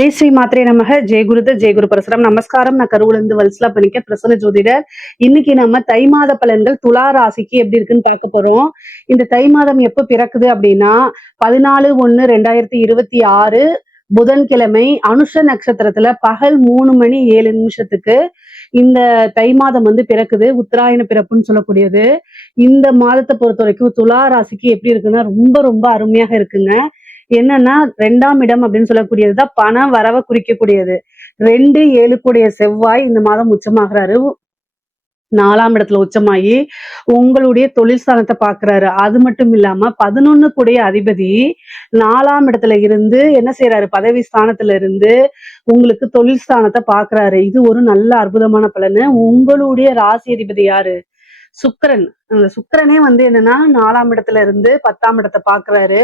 ஜெய் ஸ்ரீ மாத்ரே நமக. ஜெய் குருத ஜெய் குரு பரசுரம். நமஸ்காரம். நான் கருவிலிருந்து வல்சலா பண்ணிக்க பிரசன்ன ஜோதிடர். இன்னைக்கு நம்ம தை மாத பலன்கள் துலா ராசிக்கு எப்படி இருக்குன்னு பார்க்க போறோம். இந்த தை மாதம் எப்ப பிறக்குது அப்படின்னா 14/1/2026 புதன்கிழமை அனுஷ நட்சத்திரத்துல பகல் 3:07 இந்த தை மாதம் பிறக்குது. உத்தராயண பிறப்புன்னு சொல்லக்கூடியது. இந்த மாதத்தை பொறுத்த வரைக்கும் துலா ராசிக்கு எப்படி இருக்குன்னா ரொம்ப ரொம்ப அருமையாக இருக்குங்க. என்னன்னா 2ஆம் இடம் அப்படின்னு சொல்லக்கூடியதுதான் பண வரவை குறிக்கக்கூடியது. 2-7 கூடிய செவ்வாய் இந்த மாதம் உச்சமாகிறாரு. 4ஆம் இடத்துல உச்சமாகி உங்களுடைய தொழில் ஸ்தானத்தை பாக்குறாரு. அது மட்டும் இல்லாம 11 கூடிய அதிபதி 4ஆம் இடத்துல இருந்து என்ன செய்யறாரு, பதவி ஸ்தானத்துல இருந்து உங்களுக்கு தொழில் ஸ்தானத்தை பாக்குறாரு. இது ஒரு நல்ல அற்புதமான பலனு. உங்களுடைய ராசி அதிபதி யாரு? சுக்கிரன். அந்த சுக்கிரனே என்னன்னா 4ஆம் இடத்துல இருந்து 10ஆம் இடத்தை பாக்குறாரு.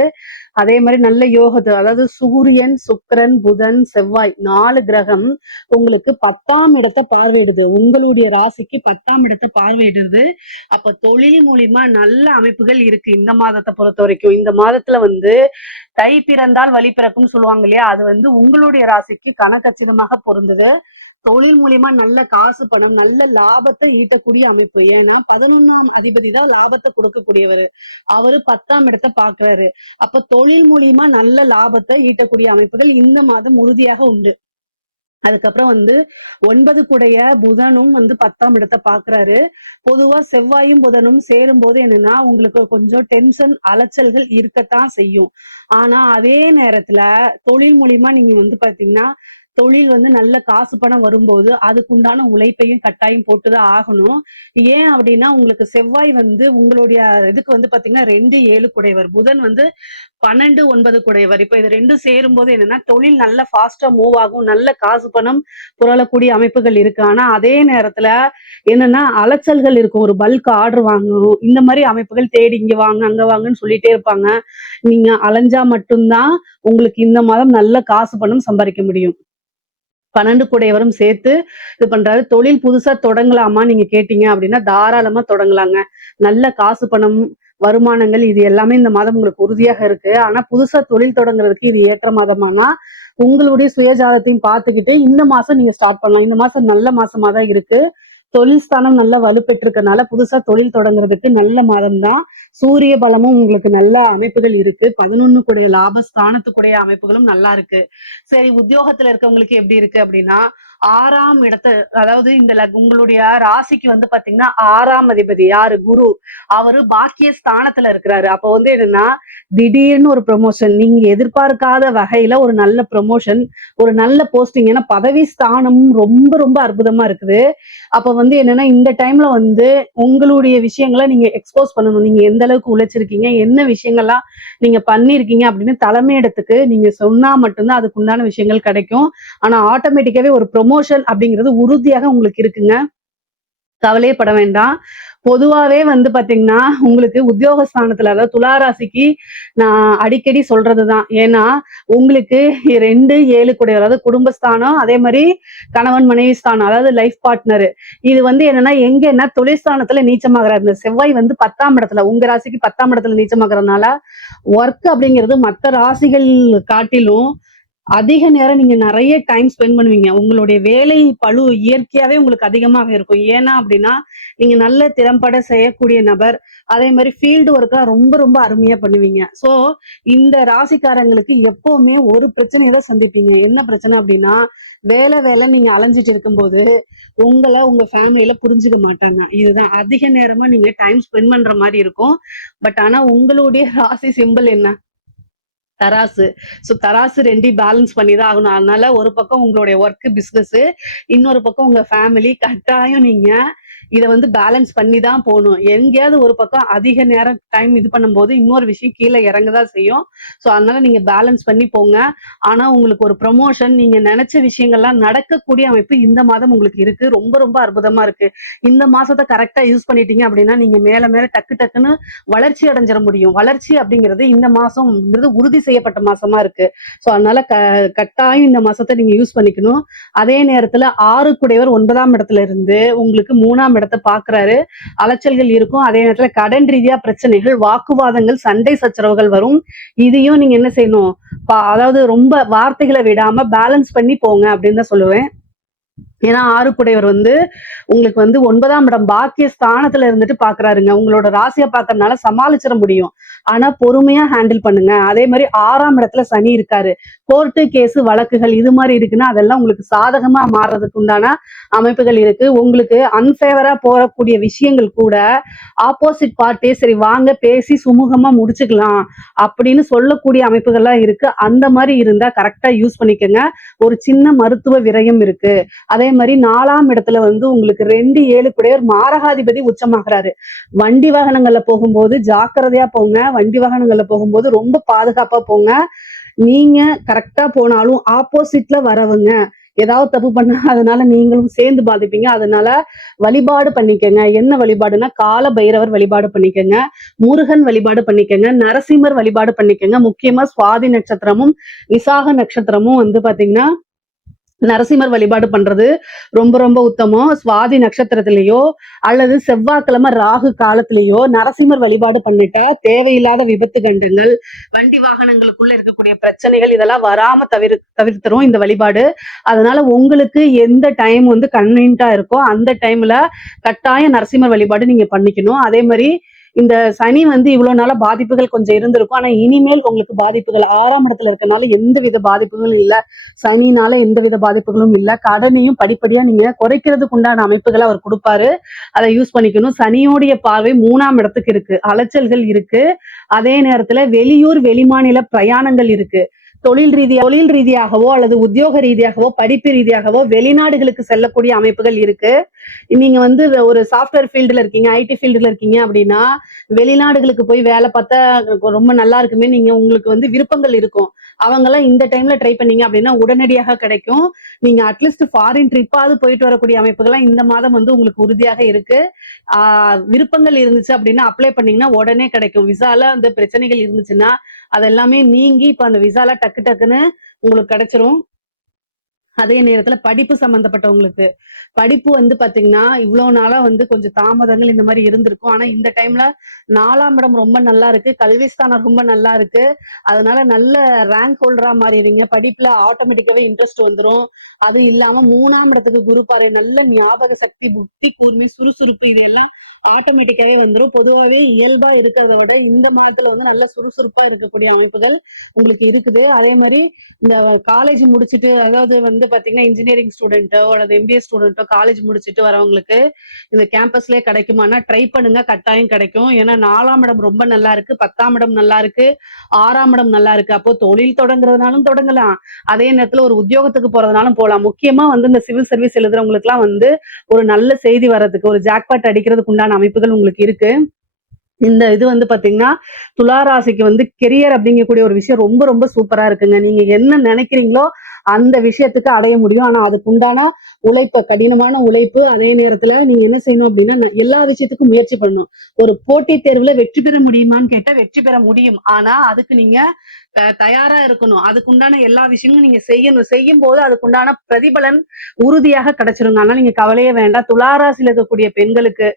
அதே மாதிரி நல்ல யோகத்து, அதாவது சூரியன், சுக்கிரன், புதன், செவ்வாய் 4 கிரகம் உங்களுக்கு 10ஆம் இடத்தை பார்வையிடுது. உங்களுடைய ராசிக்கு 10ஆம் இடத்தை பார்வையிடுது. அப்ப தொழில் மூலியமா நல்ல அமைப்புகள் இருக்கு இந்த மாதத்தை பொறுத்த வரைக்கும். இந்த மாதத்துல தை பிறந்தால் வழி பிறக்கும் சொல்லுவாங்க இல்லையா, அது உங்களுடைய ராசிக்கு கணக்கச்சிதமாக பொருந்தது. தொழில் மூலியமா நல்ல காசு பணம், நல்ல லாபத்தை ஈட்டக்கூடிய அமைப்பு. ஏன்னா 11ஆம் அதிபதி தான் லாபத்தை கொடுக்கக்கூடியவர். அவரு 10ஆம் இடத்தை பார்க்கிறாரு. அப்ப தொழில் மூலியமா நல்ல லாபத்தை ஈட்டக்கூடிய அமைப்புகள் இந்த மாதம் உறுதியாக உண்டு. அதுக்கப்புறம் 9 கூடைய புதனும் 10ஆம் இடத்தை பாக்குறாரு. பொதுவா செவ்வாயும் புதனும் சேரும் போது என்னன்னா உங்களுக்கு கொஞ்சம் டென்ஷன், அலைச்சல்கள் இருக்கத்தான் செய்யும். ஆனா அதே நேரத்துல தொழில் மூலியமா நீங்க பாத்தீங்கன்னா தொழில் நல்ல காசு பணம் வரும்போது அதுக்குண்டான உழைப்பையும் கட்டாயம் போட்டுதான் ஆகணும். ஏன் அப்படின்னா உங்களுக்கு செவ்வாய் உங்களுடைய இதுக்கு பாத்தீங்கன்னா 2-7 குடையவர், புதன் 12-9 குடையவர். இப்ப இது ரெண்டும் சேரும் போது என்னன்னா தொழில் நல்ல ஃபாஸ்டா மூவ் ஆகும், நல்ல காசு பணம் புரளக்கூடிய அமைப்புகள் இருக்கு. ஆனா அதே நேரத்துல என்னன்னா அலைச்சல்கள் இருக்கும். ஒரு பல்க் ஆர்டர் வாங்கணும், இந்த மாதிரி அமைப்புகள் தேடி இங்க வாங்க அங்க வாங்கன்னு சொல்லிட்டே இருப்பாங்க. நீங்க அலைஞ்சா மட்டும்தான் உங்களுக்கு இந்த மாதம் நல்ல காசு பணம் சம்பாதிக்க முடியும். 12 கூடையவரும் சேர்த்து இது பண்றாரு. தொழில் புதுசா தொடங்கலாமா நீங்க கேட்டீங்க அப்படின்னா தாராளமா தொடங்கலாங்க. நல்ல காசு பணம், வருமானங்கள் இது எல்லாமே இந்த மாதம் உங்களுக்கு உறுதியாக இருக்கு. ஆனா புதுசா தொழில் தொடங்குறதுக்கு இது ஏற்ற மாதமானா உங்களுடைய சுயஜாதத்தையும் பார்த்துக்கிட்டு இந்த மாசம் நீங்க ஸ்டார்ட் பண்ணலாம். இந்த மாசம் நல்ல மாசமா தான் இருக்கு. தொழில் ஸ்தானம் நல்லா வலுப்பெற்றிருக்கனால புதுசா தொழில் தொடங்குறதுக்கு நல்ல மாதம் தான். சூரிய பலமும் உங்களுக்கு நல்ல அமைப்புகள் இருக்கு. 11 கூடிய லாபஸ்தானத்துக்குடைய அமைப்புகளும் நல்லா இருக்கு. சரி, உத்தியோகத்துல இருக்கவங்களுக்கு எப்படி இருக்கு அப்படின்னா 6ஆம் இடத்து, அதாவது உங்களுடைய ராசிக்கு பாத்தீங்கன்னா 6ஆம் அதிபதி யாரு, குரு. அவரு பாக்கிய ஸ்தானத்துல இருக்கிறாரு. அப்ப என்னன்னா திடீர்னு ஒரு ப்ரொமோஷன், நீங்க எதிர்பார்க்காத வகையில ஒரு நல்ல ப்ரொமோஷன், ஒரு நல்ல போஸ்டிங். ஏன்னா பதவி ஸ்தானமும் ரொம்ப ரொம்ப அற்புதமா இருக்குது. அப்ப என்னன்னா இந்த டைம்ல உங்களுடைய விஷயங்களை நீங்க எக்ஸ்போஸ் பண்ணணும். நீங்க எந்த அளவுக்கு உழைச்சிருக்கீங்க, என்ன விஷயங்கள்லாம் நீங்க பண்ணிருக்கீங்க அப்படின்னு தலைமையிடத்துக்கு நீங்க சொன்னா மட்டும்தான் அதுக்கு உண்டான விஷயங்கள் கிடைக்கும். ஆனா ஆட்டோமேட்டிக்காவே ஒரு ப்ரொமோஷன் அப்படிங்கிறது உறுதியாக உங்களுக்கு இருக்குங்க. கவலையே பட வேண்டாம். பொதுவாவே பாத்தீங்கன்னா உங்களுக்கு உத்தியோகஸ்தானத்துல, அதாவது துளாராசிக்கு நான் அடிக்கடி சொல்றதுதான். ஏன்னா உங்களுக்கு 2-7 கூடிய, அதாவது குடும்பஸ்தானம், அதே மாதிரி கணவன் மனைவி ஸ்தானம், அதாவது லைஃப் பார்ட்னர். இது என்னன்னா எங்கன்னா தொழில் ஸ்தானத்துல நீச்சமாகிறார். இந்த செவ்வாய் 10ஆம் இடத்துல, உங்க ராசிக்கு 10ஆம் இடத்துல நீச்சமாகறதுனால ஒர்க் அப்படிங்கிறது மற்ற ராசிகள் காட்டிலும் அதிக நேரம் நீங்க நிறைய டைம் ஸ்பெண்ட் பண்ணுவீங்க. உங்களுடைய வேலை பளு இயற்கையாவே உங்களுக்கு அதிகமாக இருக்கும். ஏன்னா அப்படின்னா நீங்க நல்ல திறம்பட செய்யக்கூடிய நபர். அதே மாதிரி ஃபீல்டு ஒர்க்கா ரொம்ப ரொம்ப அருமையா பண்ணுவீங்க. சோ இந்த ராசிக்காரங்களுக்கு எப்பவுமே ஒரு பிரச்சனையை தான் சந்திப்பீங்க. என்ன பிரச்சனை அப்படின்னா வேலை நீங்க அலைஞ்சிட்டு இருக்கும்போது உங்களை உங்க ஃபேமிலியில புரிஞ்சுக்க மாட்டாங்க. இதுதான் அதிக நேரமா நீங்க டைம் ஸ்பெண்ட் பண்ற மாதிரி இருக்கும். பட் ஆனா உங்களுடைய ராசி சிம்பிள் என்ன? தராசு. சோ தராசு 2 பேலன்ஸ் பண்ணிதான் ஆகணும். அதனால ஒரு பக்கம் உங்களுடைய ஒர்க் பிசினஸ், இன்னொரு பக்கம் உங்க ஃபேமிலி. கட்டாயம் நீங்க இதை பேலன்ஸ் பண்ணி தான் போகணும். எங்கேயாவது ஒரு பக்கம் அதிக நேரம் டைம் இது பண்ணும்போது இன்னொரு விஷயம் கீழே இறங்கதான் செய்யும். ஸோ அதனால நீங்க பேலன்ஸ் பண்ணி போங்க. ஆனா உங்களுக்கு ஒரு ப்ரொமோஷன், நீங்க நினைச்ச விஷயங்கள்லாம் நடக்கக்கூடிய அமைப்பு இந்த மாதம் உங்களுக்கு இருக்கு. ரொம்ப ரொம்ப அற்புதமா இருக்கு. இந்த மாசத்தை கரெக்டா யூஸ் பண்ணிட்டீங்க அப்படின்னா நீங்க மேல மேல டக்கு டக்குன்னு வளர்ச்சி அடைஞ்சிட முடியும். வளர்ச்சி அப்படிங்கிறது இந்த மாசம்ங்கிறது உறுதி செய்யப்பட்ட மாசமா இருக்கு. ஸோ அதனால கட்டாயம் இந்த மாசத்தை நீங்க யூஸ் பண்ணிக்கணும். அதே நேரத்துல 6 கூடையவர் 9ஆம் இடத்துல இருந்து உங்களுக்கு 3ஆம் இடத்தை பாக்குறாரு. அலைச்சல்கள் இருக்கும். அதே நேரத்துல கடன் ரீதியா பிரச்சனைகள், வாக்குவாதங்கள், சண்டை சச்சரவுகள் வரும். இதையும் நீங்க என்ன செய்யணும், அதாவது ரொம்ப வார்த்தைகளை விடாம பேலன்ஸ் பண்ணி போங்க அப்படின்னு தான் சொல்லுவேன். ஏன்னா ஆறுக்குடையவர் வந்து உங்களுக்கு வந்து 9ஆம் இடம் பாக்கிய ஸ்தானத்துல இருந்துட்டு பாக்குறாருங்க. உங்களோட ராசியை பாக்குறதுனால சமாளிச்சிட முடியும். ஆனா பொறுமையா ஹேண்டில் பண்ணுங்க. அதே மாதிரி 6ஆம் இடத்துல சனி இருக்காரு. கோர்ட்டு கேஸ் வழக்குகள் இது மாதிரி இருக்குன்னா அதெல்லாம் உங்களுக்கு சாதகமா மாறுறதுக்கு உண்டான அமைப்புகள் இருக்கு. உங்களுக்கு அன்ஃபேவரா போகக்கூடிய விஷயங்கள் கூட ஆப்போசிட் பார்ட்டி சரி வாங்க பேசி சுமூகமா முடிச்சுக்கலாம் அப்படின்னு சொல்லக்கூடிய அமைப்புகள்லாம் இருக்கு. அந்த மாதிரி இருந்தா கரெக்டா யூஸ் பண்ணிக்கோங்க. ஒரு சின்ன மருத்துவ விரயம் இருக்கு. அதே மாதிரி 4ஆம் இடத்துல வந்து உங்களுக்கு 2, 7 கூடையவர் மாரகாதிபதி உச்சமாகிறாரு. வண்டி வாகனங்கள்ல போகும்போது ஜாக்கிரதையா போங்க. வண்டி வாகனங்கள்ல போகும்போது ரொம்ப பாதுகாப்பா போங்க. நீங்க கரெக்டா போனாலும் ஆப்போசிட்ல வரவங்க ஏதாவது தப்பு பண்ணா அதனால நீங்களும் சேர்ந்து பாதிப்பீங்க. அதனால வழிபாடு பண்ணிக்கங்க. என்ன வழிபாடுன்னா கால பைரவர் வழிபாடு பண்ணிக்கங்க, முருகன் வழிபாடு பண்ணிக்கங்க, நரசிம்மர் வழிபாடு பண்ணிக்கங்க. முக்கியமா சுவாதி நட்சத்திரமும் விசாக நட்சத்திரமும் வந்து பாத்தீங்கன்னா நரசிம்மர் வழிபாடு பண்றது ரொம்ப ரொம்ப உத்தமம். சுவாதி நட்சத்திரத்திலேயோ அல்லது செவ்வாய்க்கிழமை ராகு காலத்திலேயோ நரசிம்மர் வழிபாடு பண்ணிட்டா தேவையில்லாத விபத்து கண்டங்கள், வண்டி வாகனங்களுக்குள்ள இருக்கக்கூடிய பிரச்சனைகள் இதெல்லாம் வராம தவிர்த்துரும் இந்த வழிபாடு. அதனால உங்களுக்கு எந்த டைம் வந்து கன்வீனியன்ட்டா இருக்கோ அந்த டைம்ல கட்டாயம் நரசிம்மர் வழிபாடு நீங்க பண்ணிக்கணும். அதே மாதிரி இந்த சனி வந்து இவ்வளவு நாள பாதிப்புகள் கொஞ்சம் இருந்திருக்கும். ஆனா இனிமேல் உங்களுக்கு பாதிப்புகள் 6ஆம் இடத்துல இருக்கனால எந்தவித பாதிப்புகளும் இல்ல. சனினால எந்தவித பாதிப்புகளும் இல்ல. கடனையும் படிப்படியா நீங்க குறைக்கிறதுக்கு உண்டான அமைப்புகளை அவர் கொடுப்பாரு. அதை யூஸ் பண்ணிக்கணும். சனியோடைய பார்வை 3ஆம் இடத்துக்கு இருக்கு. அலைச்சல்கள் இருக்கு. அதே நேரத்துல வெளியூர் வெளிமாநில பிரயாணங்கள் இருக்கு. தொழில் ரீதியாகவோ அல்லது உத்தியோக ரீதியாகவோ படிப்பு ரீதியாகவோ வெளிநாடுகளுக்கு செல்லக்கூடிய அமைப்புகள் இருக்கு. நீங்க வந்து ஒரு சாஃப்ட்வேர் ஃபீல்டுல இருக்கீங்க, ஐடி ஃபீல்டுல இருக்கீங்க அப்படின்னா வெளிநாடுகளுக்கு போய் வேலை பார்த்தா ரொம்ப நல்லா இருக்குமே நீங்க உங்களுக்கு வந்து விருப்பங்கள் இருக்கும். அவங்க எல்லாம் இந்த டைம்ல ட்ரை பண்ணீங்க அப்படின்னா உடனடியாக கிடைக்கும். நீங்க அட்லீஸ்ட் ஃபாரின் ட்ரிப்பாவது போயிட்டு வரக்கூடிய அமைப்புகள்லாம் இந்த மாதம் வந்து உங்களுக்கு உறுதியாக இருக்கு. விருப்பங்கள் இருந்துச்சு அப்படின்னா அப்ளை பண்ணீங்கன்னா உடனே கிடைக்கும். விசால அந்த பிரச்சனைகள் இருந்துச்சுன்னா அதெல்லாமே நீங்கி இப்ப அந்த விசால டக்குன்னு உங்களுக்கு கிடைச்சிரும். அதே நேரத்துல படிப்பு சம்பந்தப்பட்டவங்களுக்கு படிப்பு வந்து பாத்தீங்கன்னா இவ்வளவு நாளா வந்து கொஞ்சம் தாமதங்கள் இந்த மாதிரி இருந்திருக்கும். ஆனா இந்த டைம்ல 4ஆம் இடம் ரொம்ப நல்லா இருக்கு. கல்விஸ்தானம் ரொம்ப நல்லா இருக்கு. அதனால நல்ல ரேங்க் ஹோல்டரா மாறிடுங்க. படிப்புல ஆட்டோமேட்டிக்காவே இன்ட்ரெஸ்ட் வந்துடும். அது இல்லாம 3ஆம் இடத்துக்கு குரு பார்வை, நல்ல ஞாபக சக்தி, புத்தி கூர்மை, சுறுசுறுப்பு இது எல்லாம் ஆட்டோமேட்டிக்காவே வந்துடும். பொதுவாகவே இயல்பா இருக்கிறத விட இந்த மாதத்துல வந்து நல்ல சுறுசுறுப்பா இருக்கக்கூடிய அமைப்புகள் உங்களுக்கு இருக்குது. அதே மாதிரி இந்த காலேஜ் முடிச்சுட்டு அதாவது வந்து பாத்தீங்கன்னா இன்ஜினியரிங் ஸ்டூடெண்ட்டோ அல்லது எம்பிஏ ஸ்டூடெண்ட்டோ காலேஜ் முடிச்சுட்டு வரவங்களுக்கு இந்த கேம்பஸ்லயே கிடைக்குமானா ட்ரை பண்ணுங்க. கட்டாயம் கிடைக்கும். ஏன்னா 4ஆம் இடம் ரொம்ப நல்லா இருக்கு, 10ஆம் இடம் நல்லா இருக்கு, 6ஆம் இடம் நல்லா இருக்கு. அப்போ தொழில் தொடங்குறதுனாலும் தொடங்கலாம். அதே நேரத்துல ஒரு உத்தியோகத்துக்கு போறதுனாலும் போகலாம். முக்கியமா வந்து இந்த சிவில் சர்வீஸ் எழுதுறவங்களுக்கு எல்லாம் வந்து ஒரு நல்ல செய்தி வர்றதுக்கு ஒரு ஜாக்பாட் அடிக்கிறதுக்கு உண்டான அமைப்புகள் உங்களுக்கு இருக்கு. இந்த இது வந்து பாத்தீங்கன்னா துலா ராசிக்கு வந்து கெரியர் அப்படிங்கக்கூடிய ஒரு விஷயம் ரொம்ப ரொம்ப சூப்பரா இருக்குங்க. நீங்க என்ன நினைக்கிறீங்களோ அந்த விஷயத்துக்கு அடைய முடியும். ஆனா அதுக்கு உண்டான உழைப்பு, கடினமான உழைப்பு. அதே நேரத்துல நீங்க என்ன செய்யணும் அப்படின்னா எல்லா விஷயத்துக்கும் முயற்சி பண்ணணும். ஒரு போட்டித் தேர்வுல வெற்றி பெற முடியுமான்னு கேட்டா வெற்றி பெற முடியும். ஆனா அதுக்கு நீங்க தயாரா இருக்கணும். அதுக்கு உண்டான எல்லா விஷயங்களும் நீங்க செய்யணும். செய்யும் போது அதுக்கு உண்டான பிரதிபலன் உறுதியாக கிடைச்சிருங்க. ஆனா நீங்க கவலையே வேண்டாம். துளாராசியில இருக்கக்கூடிய பெண்களுக்கு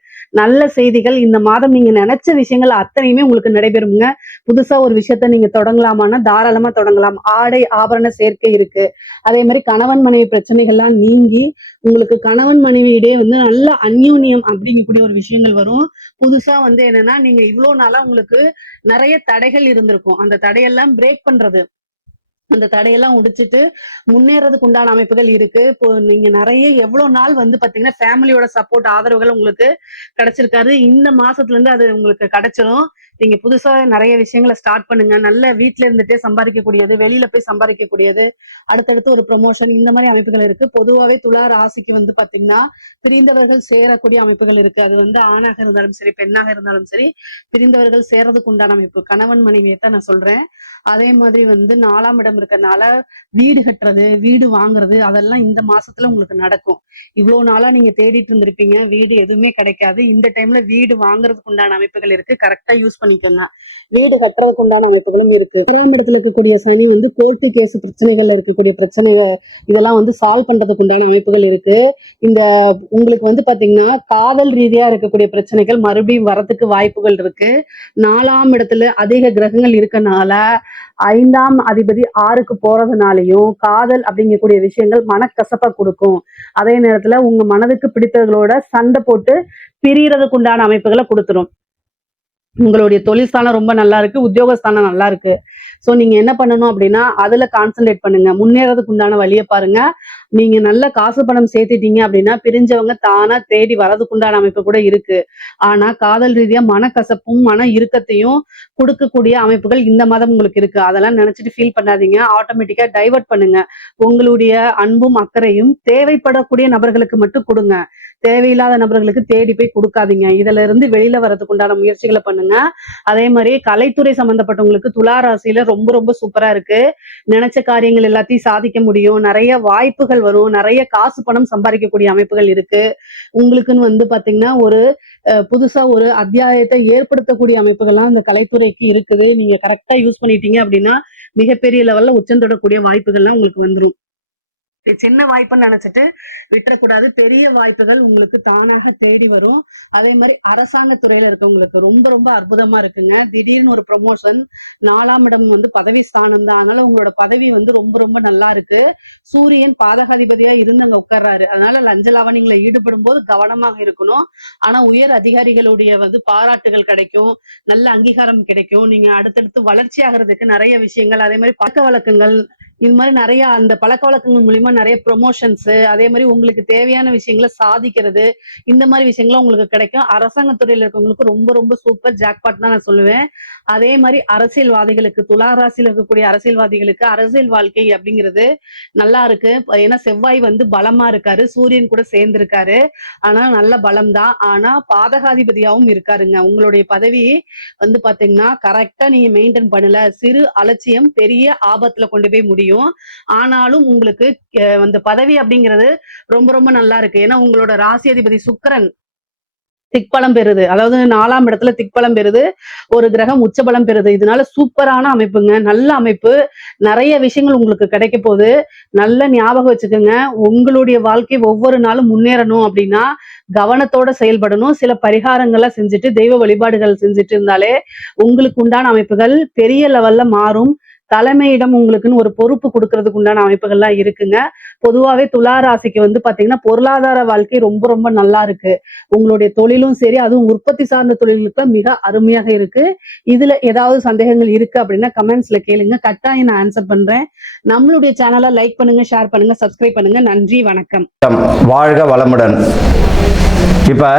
நல்ல செய்திகள் இந்த மாதம். நீங்க நினைச்ச விஷயங்கள் அத்தனையுமே உங்களுக்கு நடைபெறுங்க. புதுசா ஒரு விஷயத்த நீங்க தொடங்கலாமான்னா தாராளமா தொடங்கலாம். ஆடை ஆபரண சேர்க்கை இருக்கு. அதே மாதிரி கணவன் மனைவி பிரச்சனைகள்லாம் நீங்கி உங்களுக்கு கணவன் மனைவியிடையே வந்து நல்ல அந்யோன்யம் அப்படிங்கக்கூடிய ஒரு விஷயங்கள் வரும். புதுசா வந்து என்னன்னா நீங்க இவ்வளவு நாளா உங்களுக்கு நிறைய தடைகள் இருந்திருக்கும். அந்த தடையெல்லாம் பிரேக் பண்றது, அந்த தடையெல்லாம் உடைச்சிட்டு முன்னேறதுக்கு உண்டான அமைப்புகள் இருக்கு. இப்போ நீங்க நிறைய எவ்வளவு நாள் வந்து பாத்தீங்கன்னா ஃபேமிலியோட சப்போர்ட் ஆதரவுகள் உங்களுக்கு கிடைச்சிருக்காரு. இந்த மாசத்துல இருந்து அது உங்களுக்கு கிடைச்சிரும். நீங்க புதுசா நிறைய விஷயங்களை ஸ்டார்ட் பண்ணுங்க. நல்ல வீட்டுல இருந்துட்டே சம்பாதிக்கக்கூடியது, வெளியில போய் சம்பாதிக்கக்கூடியது, அடுத்தடுத்து ஒரு ப்ரொமோஷன் இந்த மாதிரி அமைப்புகள் இருக்கு. பொதுவாகவே துலா ராசிக்கு வந்து பாத்தீங்கன்னா பிரிந்தவர்கள் சேரக்கூடிய அமைப்புகள் இருக்கு. அது வந்து ஆணாக இருந்தாலும் சரி பெண்ணாக இருந்தாலும் சரி பிரிந்தவர்கள் சேரதுக்கு உண்டான அமைப்பு கணவன் மனைவியை தான் நான் சொல்றேன். அதே மாதிரி வந்து 4ஆம் இடம் இருக்கறனால வீடு கட்டுறது, வீடு வாங்குறது அதெல்லாம் இந்த மாசத்துல உங்களுக்கு நடக்கும். இவ்வளவு நாளா நீங்க தேடிட்டு இருந்திருப்பீங்க, வீடு எதுவுமே கிடைக்காது. இந்த டைம்ல வீடு வாங்குறதுக்கு உண்டான அமைப்புகள் இருக்கு. கரெக்டா யூஸ் பண்ணி பண்ணிக்கோங்க. வீடு கட்டுறதுக்கு உண்டான அமைப்புகளும் இருக்கு. 6ஆம் இடத்துல இருக்கக்கூடிய சனி வந்து கோர்ட்டு கேஸ் பிரச்சனைகள்ல இருக்கக்கூடிய பிரச்சனை இதெல்லாம் வந்து சால்வ் பண்றதுக்கு உண்டான அமைப்புகள் இருக்கு. இந்த உங்களுக்கு வந்து பாத்தீங்கன்னா காதல் ரீதியா இருக்கக்கூடிய பிரச்சனைகள் மறுபடியும் வரதுக்கு வாய்ப்புகள் இருக்கு. 4ஆம் இடத்துல அதிக கிரகங்கள் இருக்கனால 5ஆம் அதிபதி 6க்கு போறதுனாலையும் காதல் அப்படிங்கக்கூடிய விஷயங்கள் மனக்கசப்பை கொடுக்கும். அதே நேரத்துல உங்க மனதுக்கு பிடித்தவர்களோட சண்டை போட்டு பிரியறதுக்கு உண்டான அமைப்புகளை கொடுத்துரும். உங்களுடைய தொழில் ஸ்தானம் ரொம்ப நல்லா இருக்கு, உத்தியோகஸ்தானம் நல்லா இருக்கு. ஸோ நீங்க என்ன பண்ணணும் அப்படின்னா அதுல கான்சென்ட்ரேட் பண்ணுங்க. முன்னேறதுக்கு உண்டான வழியை பாருங்க. நீங்க நல்ல காசு பணம் சேர்த்துட்டீங்க அப்படின்னா பிரிஞ்சவங்க தானா தேடி வரதுக்கு உண்டான அமைப்பு கூட இருக்கு. ஆனா காதல் ரீதியா மனக்கசப்பும் மன இறுக்கத்தையும் கொடுக்கக்கூடிய அமைப்புகள் இந்த மாதம் உங்களுக்கு இருக்கு. அதெல்லாம் நினைச்சிட்டு ஃபீல் பண்ணாதீங்க. ஆட்டோமேட்டிக்கா டைவர்ட் பண்ணுங்க. உங்களுடைய அன்பும் அக்கறையும் தேவைப்படக்கூடிய நபர்களுக்கு மட்டும் கொடுங்க. தேவையில்லாத நபர்களுக்கு தேடி போய் கொடுக்காதீங்க. இதுல இருந்து வெளியில வரதுக்கு உண்டான முயற்சிகளை பண்ணுங்க. அதே மாதிரி கலைத்துறை சம்பந்தப்பட்டவங்களுக்கு துலா ராசியில ரொம்ப ரொம்ப சூப்பரா இருக்கு. நினைச்ச காரியங்கள் எல்லாத்தையும் சாதிக்க முடியும். நிறைய வாய்ப்புகள் வரும். நிறைய காசு பணம் சம்பாதிக்கக்கூடிய அமைப்புகள் இருக்கு. உங்களுக்குன்னு வந்து பாத்தீங்கன்னா ஒரு புதுசா ஒரு அத்தியாயத்தை ஏற்படுத்தக்கூடிய அமைப்புகள்லாம் இந்த கலைத்துறைக்கு இருக்குது. நீங்க கரெக்டா யூஸ் பண்ணிட்டீங்க அப்படின்னா மிகப்பெரிய லெவல்ல உச்சந்தொடக்கூடிய வாய்ப்புகள்லாம் உங்களுக்கு வந்துடும். சின்ன வாய்ப்புன்னு நினைச்சிட்டு விட்டுறக்கூடாது. பெரிய வாய்ப்புகள் உங்களுக்கு தானாக தேடி வரும். அதே மாதிரி அரசாங்க துறையில இருக்கவங்களுக்கு ரொம்ப ரொம்ப அற்புதமா இருக்குங்க. திடீர்னு ஒரு ப்ரொமோஷன். 4ஆம் இடம் வந்து பதவி ஸ்தானம் தான். அதனால உங்களோட பதவி வந்து ரொம்ப ரொம்ப நல்லா இருக்கு. சூரியன் பாதகாதிபதியா இருந்து அங்க உட்கார்றாரு. அதனால லஞ்ச லாவணிகளை ஈடுபடும் போது கவனமாக இருக்கணும். ஆனா உயர் அதிகாரிகளுடைய வந்து பாராட்டுகள் கிடைக்கும், நல்ல அங்கீகாரம் கிடைக்கும். நீங்க அடுத்தடுத்து வளர்ச்சி ஆகிறதுக்கு நிறைய விஷயங்கள், அதே மாதிரி பழக்க வழக்கங்கள், இது மாதிரி நிறைய அந்த பழக்க வழக்கங்கள் மூலியமா நிறைய ப்ரொமோஷன்ஸ், அதே மாதிரி உங்களுக்கு தேவையான விஷயங்களை சாதிக்கிறது, இந்த மாதிரி விஷயங்களும் உங்களுக்கு கிடைக்கும். அரசாங்க துறையில இருக்கவங்களுக்கு ரொம்ப ரொம்ப சூப்பர் ஜாக்பாட் தான் நான் சொல்லுவேன். அதே மாதிரி அரசியல்வாதிகளுக்கு, துலா ராசியில இருக்கக்கூடிய அரசியல்வாதிகளுக்கு அரசியல் வாழ்க்கை அப்படிங்கிறது நல்லா இருக்கு. ஏன்னா செவ்வாய் வந்து பலமா இருக்காரு, சூரியன் கூட சேர்ந்திருக்காரு. ஆனா நல்ல பலம் தான். ஆனா பாதகாதிபதியாவும் இருக்காருங்க. உங்களுடைய பதவி வந்து பாத்தீங்கன்னா கரெக்டா நீங்க மெயின்டைன் பண்ணல, சிறு அலட்சியம் பெரிய ஆபத்துல கொண்டு போய் முடியும். ஆனாலும் உங்களுக்கு அந்த பதவி அப்படிங்கிறது ரொம்ப ரொம்ப நல்லா இருக்கு. ஏன்னா உங்களோட ராசி அதிபதி சுக்கிரன் திக்பலம் பெறுது. அதாவது 4ஆம் இடத்துல திக்பலம் பெறுது. ஒரு கிரகம் உச்சபலம் பெறுது. இதனால சூப்பரான அமைப்புங்க. நல்ல அமைப்பு. நிறைய விஷயங்கள் உங்களுக்கு கிடைக்க போகுது. நல்ல ஞாபகம் வச்சுக்கோங்க. உங்களுடைய வாழ்க்கை ஒவ்வொரு நாளும் முன்னேறணும் அப்படின்னா கவனத்தோட செயல்படணும். சில பரிகாரங்களை செஞ்சுட்டு தெய்வ வழிபாடுகள் செஞ்சுட்டு இருந்தாலே உங்களுக்கு உண்டான அமைப்புகள் பெரிய லெவல்ல மாறும். தலைமையிடம் உங்களுக்குன்னு ஒரு பொறுப்பு கொடுக்கறதுக்கு உண்டான அமைப்புகள்லாம் இருக்குங்க. பொதுவாகவே துலா ராசிக்கு வந்து பாத்தீங்கன்னா பொருளாதார வாழ்க்கை ரொம்ப ரொம்ப நல்லா இருக்கு. உங்களுடைய தொழிலும் சரி, அதுவும் உற்பத்தி சார்ந்த தொழிலுக்கு மிக அருமையாக இருக்கு. இதுல ஏதாவது சந்தேகங்கள் இருக்கு அப்படின்னா கமெண்ட்ஸ்ல கேளுங்க. கட்டாயம் நான் ஆன்சர் பண்றேன். நம்மளுடைய சேனலை லைக் பண்ணுங்க, ஷேர் பண்ணுங்க, சப்ஸ்கிரைப் பண்ணுங்க. நன்றி, வணக்கம். வாழ்க வளமுடன். இப்ப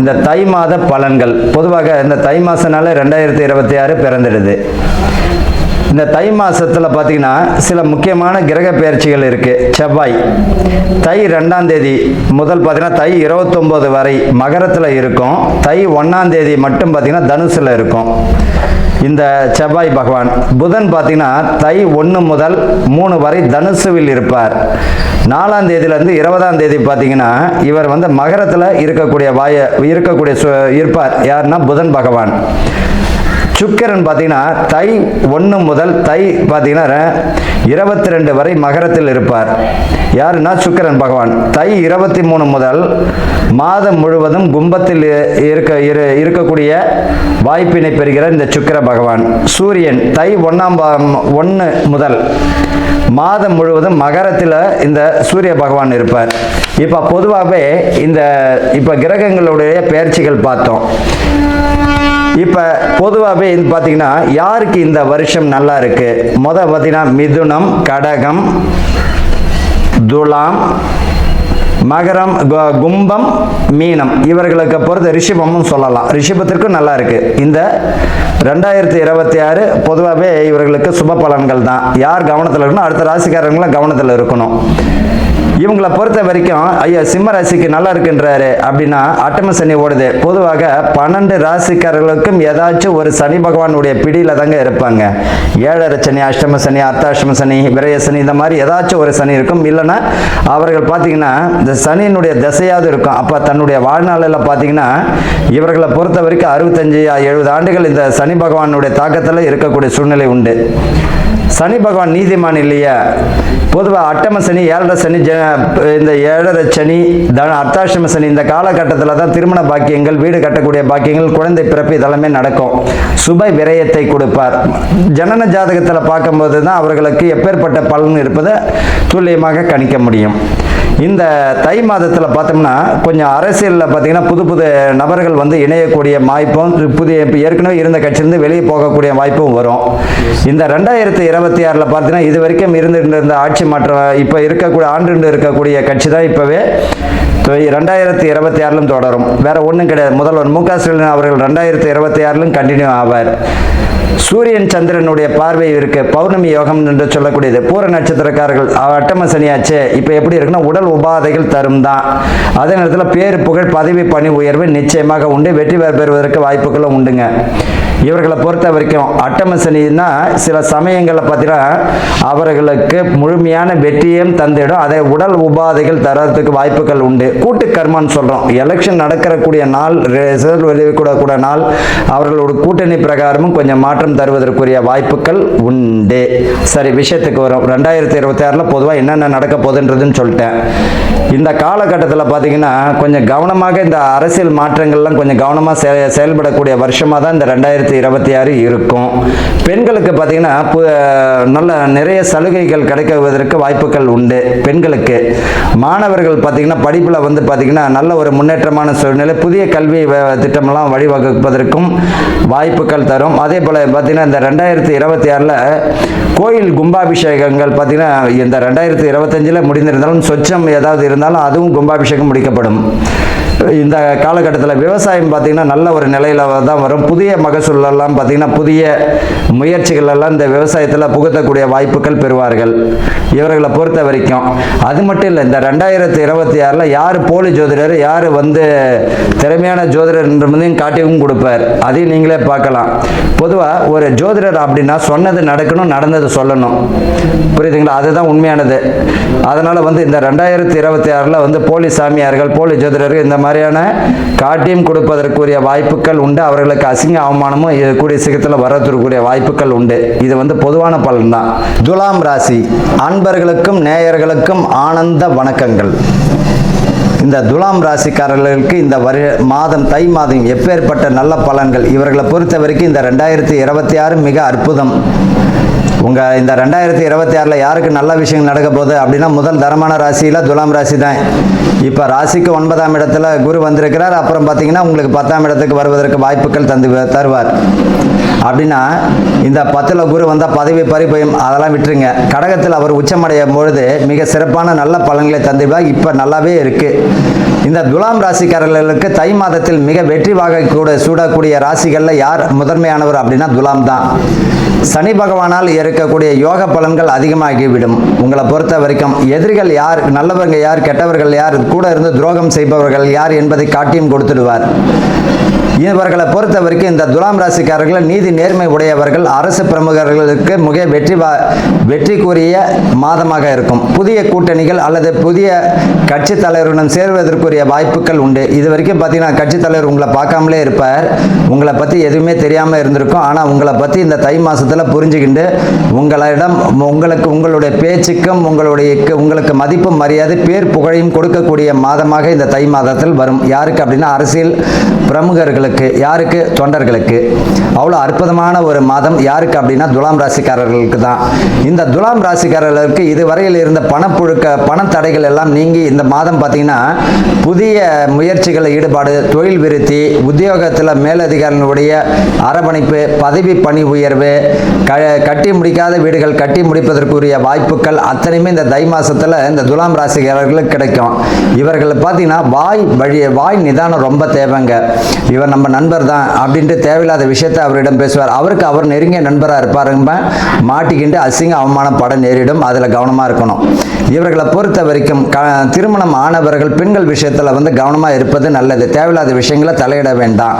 இந்த தை மாத பலன்கள் பொதுவாக இந்த தை மாசனால 2026 பிறந்துடுது. இந்த தை மாசத்துல பார்த்தீங்கன்னா சில முக்கியமான கிரக பெயர்ச்சிகள் இருக்கு. செவ்வாய் தை 2ஆம் தேதி முதல் பார்த்தீங்கன்னா தை 29 வரை மகரத்தில் இருக்கும். தை 1ஆம் தேதி மட்டும் பார்த்தீங்கன்னா தனுசுல இருக்கும் இந்த செவ்வாய் பகவான். புதன் பார்த்தீங்கன்னா தை 1 முதல் 3 வரை தனுசுவில் இருப்பார். 4ஆம் தேதியிலிருந்து 20ஆம் தேதி பார்த்தீங்கன்னா இவர் வந்து மகரத்தில் இருப்பார். யாருன்னா புதன் பகவான். சுக்கிரன் பார்த்தீங்கன்னா தை 1 முதல் தை பார்த்தீங்கன்னா 22 வரை மகரத்தில் இருப்பார். யாருன்னா சுக்கிரன் பகவான். தை 23 முதல் மாதம் முழுவதும் கும்பத்தில் இருக்கக்கூடிய வாய்ப்பினை பெறுகிற இந்த சுக்கிர பகவான். சூரியன் தை 1 முதல் மாதம் முழுவதும் மகரத்தில் இந்த சூரிய பகவான் இருப்பார். இப்போ பொதுவாகவே இப்போ கிரகங்களுடைய பெயர்ச்சிகள் பார்த்தோம். இப்போ பொதுவாகவே பார்த்தீங்கன்னா யாருக்கு இந்த வருஷம் நல்லா இருக்கு? பார்த்தீங்கன்னா மிதுனம், கடகம், துலாம், மகரம், கும்பம், மீனம், இவர்களுக்கு பொறுத்த ரிஷபமும் சொல்லலாம். ரிஷபத்திற்கும் நல்லா இருக்கு. இந்த 2026 பொதுவாகவே இவர்களுக்கு சுப பலன்கள் தான். யார் கவனத்தில் இருக்கணும்? அடுத்த ராசிக்காரங்களும் கவனத்தில் இருக்கணும். இவங்களை பொறுத்த வரைக்கும் ஐயா சிம்ம ராசிக்கு நல்லா இருக்குன்றாரு அப்படின்னா அட்டம சனி ஓடுது. பொதுவாக 12 ராசிக்காரர்களுக்கும் ஏதாச்சும் ஒரு சனி பகவானுடைய பிடியில தாங்க இருப்பாங்க. 7 சனி, அஷ்டம சனி, அர்த்தாஷ்டம சனி, விரய சனி, இந்த மாதிரி ஏதாச்சும் ஒரு சனி இருக்கும். இல்லைன்னா அவர்கள் பார்த்தீங்கன்னா இந்த சனியினுடைய திசையாவது இருக்கும். அப்போ தன்னுடைய வாழ்நாளில் பார்த்தீங்கன்னா இவர்களை பொறுத்த வரைக்கும் 65-70 ஆண்டுகள் இந்த சனி பகவானுடைய தாக்கத்தில் இருக்கக்கூடிய சூழ்நிலை உண்டு. சனி பகவான் நீதிமான் இல்லையா? பொதுவாக அட்டம சனி, 7 சனி, இந்த 7 சனி, அர்த்தாஷ்டம சனி இந்த காலகட்டத்தில் தான் திருமண பாக்கியங்கள், வீடு கட்டக்கூடிய பாக்கியங்கள், குழந்தை பிறப்பு இதெல்லாமே நடக்கும். சுப விரயத்தை கொடுப்பார். ஜனன ஜாதகத்தில் பார்க்கும்போது தான் அவர்களுக்கு எப்பேற்பட்ட பலன் இருப்பதை துல்லியமாக கணிக்க முடியும். இந்த தை மாதத்தில் பார்த்தோம்னா கொஞ்சம் அரசியலில் பார்த்தீங்கன்னா புது புது நபர்கள் வந்து இணையக்கூடிய வாய்ப்பும், புதிய ஏற்கனவே இருந்த கட்சியிலிருந்து வெளியே போகக்கூடிய வாய்ப்பும் வரும். இந்த 2026 பார்த்தீங்கன்னா இது வரைக்கும் இருந்த ஆட்சி மாற்றம் இப்போ இருக்கக்கூடிய ஆண்டு இருக்கக்கூடிய கட்சி தான் இப்போவே 2026 தொடரும். வேற ஒன்றும் கிடையாது. முதல்வர் மு க ஸ்டாலின் அவர்கள் 2026 கண்டினியூ ஆவார். சூரியன் சந்திரனுடைய பார்வை இருக்கு. பௌர்ணமி யோகம் என்று சொல்லக்கூடியது. பூர நட்சத்திரக்காரர்கள் அட்டம சனியாச்சு. இப்போ எப்படி இருக்குன்னா உடல் உபாதைகள் தரும் தான். அதே நேரத்தில் பேர் புகழ் பதவி பணி உயர்வு நிச்சயமாக உண்டு. வெற்றி பெறுவதற்கு வாய்ப்புகளும் உண்டுங்க. இவர்களை பொறுத்த வரைக்கும் அட்டம சனின்னா சில சமயங்களில் பார்த்தீங்கன்னா அவர்களுக்கு முழுமையான வெற்றியும் தந்திடும். அதை உடல் உபாதைகள் தரத்துக்கு வாய்ப்புகள் உண்டு. கூட்டு கர்மான்னு சொல்கிறோம். எலெக்ஷன் நடக்கக்கூடிய நாள், ரிசல்ட் வெளியிடக்கூடிய நாள், அவர்களோட கூட்டணி பிரகாரமும் கொஞ்சம் மாற்றம் தருவதற்குரிய வாய்ப்புகள் உண்டு. சரி, விஷயத்துக்கு வரும். 2026 பொதுவாக என்னென்ன நடக்க போகுதுன்றதுன்னு சொல்லிட்டேன். இந்த காலகட்டத்தில் பார்த்தீங்கன்னா கொஞ்சம் கவனமாக இந்த அரசியல் மாற்றங்கள்லாம் கொஞ்சம் கவனமாக செயல்படக்கூடிய வருஷமாக தான் இந்த 2026 இருக்கும். பெண்களுக்கு பார்த்தீங்கன்னா நல்ல நிறைய சலுகைகள் கிடைக்குவதற்கு வாய்ப்புகள் உண்டு. பெண்களுக்கு மாணவர்கள் பார்த்தீங்கன்னா படிப்பில் வந்து பார்த்தீங்கன்னா நல்ல ஒரு முன்னேற்றமான சூழ்நிலை, புதிய கல்வி திட்டமெல்லாம் வழிவகுப்பதற்கும் வாய்ப்புகள் தரும். அதே போல் பார்த்தீங்கன்னா இந்த 2026 கோயில் கும்பாபிஷேகங்கள் பார்த்தீங்கன்னா இந்த 2025 முடிந்திருந்தாலும் சொச்சம் ஏதாவது இருந்தாலும் அதுவும் கும்பாபிஷேகம் முடிக்கப்படும். இந்த காலகட்டத்தில் விவசாயம் பார்த்தீங்கன்னா நல்ல ஒரு நிலையில் தான் வரும். புதிய மகசூலெல்லாம் பார்த்தீங்கன்னா புதிய முயற்சிகள் எல்லாம் இந்த விவசாயத்தில் புகுத்தக்கூடிய வாய்ப்புகள் பெறுவார்கள் இவர்களை பொறுத்த வரைக்கும். அது மட்டும் இல்லை, இந்த 2026 யார் போலி ஜோதிடர், யார் வந்து திறமையான ஜோதிடர் என்றதையும் காட்டியும் கொடுப்பார். அதையும் நீங்களே பார்க்கலாம். பொதுவாக ஒரு ஜோதிடர் அப்படின்னா சொன்னது நடக்கணும், நடந்தது சொல்லணும். புரியுதுங்களா? அதுதான் உண்மையானது. அதனால் வந்து இந்த 2026 வந்து போலி சாமியார்கள், போலி ஜோதிடர்கள் இந்த மாதிரியான காட்டியும் கொடுப்பதற்குரிய வாய்ப்புகள் உண்டு. அவர்களுக்கு அசிங்க அவமானமும் கூடிய சீக்கிரத்தில் வரக்கூடிய வாய்ப்புகள் உண்டு. இது வந்து பொதுவான பலன் தான். துலாம் ராசி அன்பர்களுக்கும் நேயர்களுக்கும் ஆனந்த வணக்கங்கள். இந்த துலாம் ராசிக்காரர்களுக்கு இந்த மாதம், தை மாதம் எப்பேற்பட்ட நல்ல பலன்கள் இவர்களை பொறுத்த வரைக்கும் இந்த 2026 மிக அற்புதம். இந்த 2026 யாருக்கு நல்ல விஷயங்கள் நடக்க போகுது அப்படின்னா முதல் தரமான ராசியில் துலாம் ராசி தான். இப்போ ராசிக்கு 9ஆம் இடத்துல குரு வந்திருக்கிறார். அப்புறம் பார்த்தீங்கன்னா உங்களுக்கு 10ஆம் இடத்துக்கு வருவதற்கு வாய்ப்புகள் தருவார். அப்படின்னா இந்த 10ல் குரு வந்தால் பதவி பறிபயம் அதெல்லாம் விட்டுருங்க. கடகத்தில் அவர் உச்சமடையும் பொழுது மிக சிறப்பான நல்ல பலன்களை தந்துடுவார். இப்போ நல்லாவே இருக்கு. இந்த துலாம் ராசிக்காரர்களுக்கு தை மாதத்தில் மிக வெற்றி சூடக்கூடிய ராசிகளில் யார் முதன்மையானவர் அப்படின்னா துலாம் தான். சனி பகவானால் இருக்கக்கூடிய யோக பலன்கள் அதிகமாகிவிடும். உங்களை பொறுத்த வரைக்கும் எதிரிகள் யார், நல்லவங்க யார், கெட்டவர்கள் யார், கூட இருந்து துரோகம் செய்பவர்கள் யார் என்பதை காட்டியும் கொடுத்துடுவார். இவர்களை பொறுத்த வரைக்கும் இந்த துலாம் ராசிக்காரர்கள் நீதி நேர்மை உடையவர்கள். அரசு பிரமுகர்களுக்கு மிக வெற்றிக்குரிய மாதமாக இருக்கும். புதிய கூட்டணிகள் அல்லது புதிய கட்சி தலைவருடன் சேர்வதற்குரிய வாய்ப்புகள் உண்டு. இது வரைக்கும் பார்த்தீங்கன்னா கட்சி தலைவர் உங்களை பார்க்காமலே இருப்பார். உங்களை பற்றி எதுவுமே தெரியாமல் இருந்திருக்கும். ஆனால் உங்களை பற்றி இந்த தை மாதத்தில் புரிஞ்சுக்கிண்டு உங்களிடம் உங்களுடைய பேச்சுக்கும் உங்களுக்கு மதிப்பும் மரியாதை பேர் புகழையும் கொடுக்கக்கூடிய மாதமாக இந்த தை மாதத்தில் வரும். யாருக்கு அப்படின்னா அரசியல் பிரமுகர்களுக்கு, யாருக்கு, தொண்டர்களுக்கு. அவ்வளோ அற்புதமான ஒரு மாதம். யாருக்கு அப்படின்னா துலாம் ராசிக்காரர்களுக்கு தான். இந்த துலாம் ராசிக்காரர்களுக்கு இதுவரையில் இருந்த பண தடைகள் எல்லாம் நீங்கி இந்த மாதம் பார்த்தீங்கன்னா புதிய முயற்சிகளில் ஈடுபாடு, தொழில் விருத்தி, உத்தியோகத்தில் மேலதிகாரிகளுடைய அரவணைப்பு, பதவி பணி உயர்வு, கட்டி முடிக்காத வீடுகள் கட்டி முடிப்பதற்குரிய வாய்ப்புகள் அத்தனையுமே இந்த தை மாசத்தில் இந்த துலாம் ராசிக்காரர்களுக்கு கிடைக்கும். இவர்கள் பார்த்தீங்கன்னா வாய் நிதானம் ரொம்ப தேவைங்க. இவர் நம்ம நண்பர் தான் அப்படின்ட்டு தேவையில்லாத விஷயத்தை அவரிடம் பேசுவார். அவருக்கு அவர் நெருங்கிய நண்பராக இருப்பாருங்க. மாட்டிக்கிட்டு அசிங்க அவமானம் பட நேரிடும். அதில் கவனமாக இருக்கணும். இவர்களை பொறுத்த வரைக்கும் திருமணம் ஆனவர்கள் பெண்கள் விஷயத்தில் வந்து கவனமாக இருப்பது நல்லது. தேவையில்லாத விஷயங்களை தலையிட வேண்டாம்.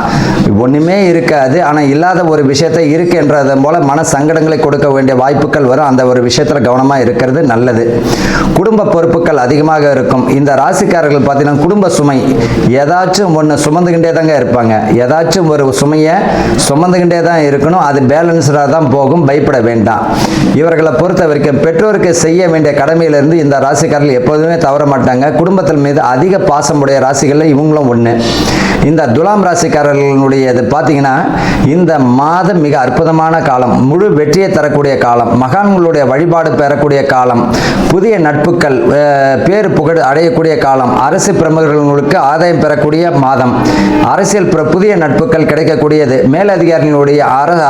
ஒன்றுமே இருக்காது, ஆனால் இல்லாத ஒரு விஷயத்தை இருக்குன்றது போல மன சங்கடங்களை கொடுக்க வேண்டிய வாய்ப்புகள் வரும். அந்த ஒரு விஷயத்தில் கவனமாக இருக்கிறது நல்லது. குடும்ப பொறுப்புகள் அதிகமாக இருக்கும். இந்த ராசிக்காரர்கள் பார்த்தீங்கன்னா குடும்ப சுமை ஏதாச்சும் ஒன்று சுமந்துக்கிட்டே தாங்க இருப்பாங்க. ஏதாச்சும் ஒரு சுமையை சுமந்துக்கிட்டே தான் இருக்கணும். அது பேலன்ஸ்டாக தான் போகும், பயப்பட வேண்டாம். இவர்களை பொறுத்த வரைக்கும் பெற்றோருக்கு செய்ய வேண்டிய கடமையிலிருந்து இந்த ராசிக்காரர்கள் எப்போதுமே தவற மாட்டாங்க. குடும்பத்தின் மீது அதிக பாசமுடைய ராசிகளில் இவங்களும் ஒன்று. இந்த துலாம் ராசிக்காரர்களுடைய இது பார்த்தீங்கன்னா இந்த மாதம் மிக அற்புதமான காலம், முழு வெற்றியை தரக்கூடிய காலம், மகான்களுடைய வழிபாடு பெறக்கூடிய காலம், புதிய நட்புகள் பேர் புகழ் அடையக்கூடிய காலம், அரசு பிரமுகர்களுக்கு ஆதாயம் பெறக்கூடிய மாதம், அரசியல் புதிய நட்புகள் கிடைக்கக்கூடியது, மேலதிகாரிகளுடைய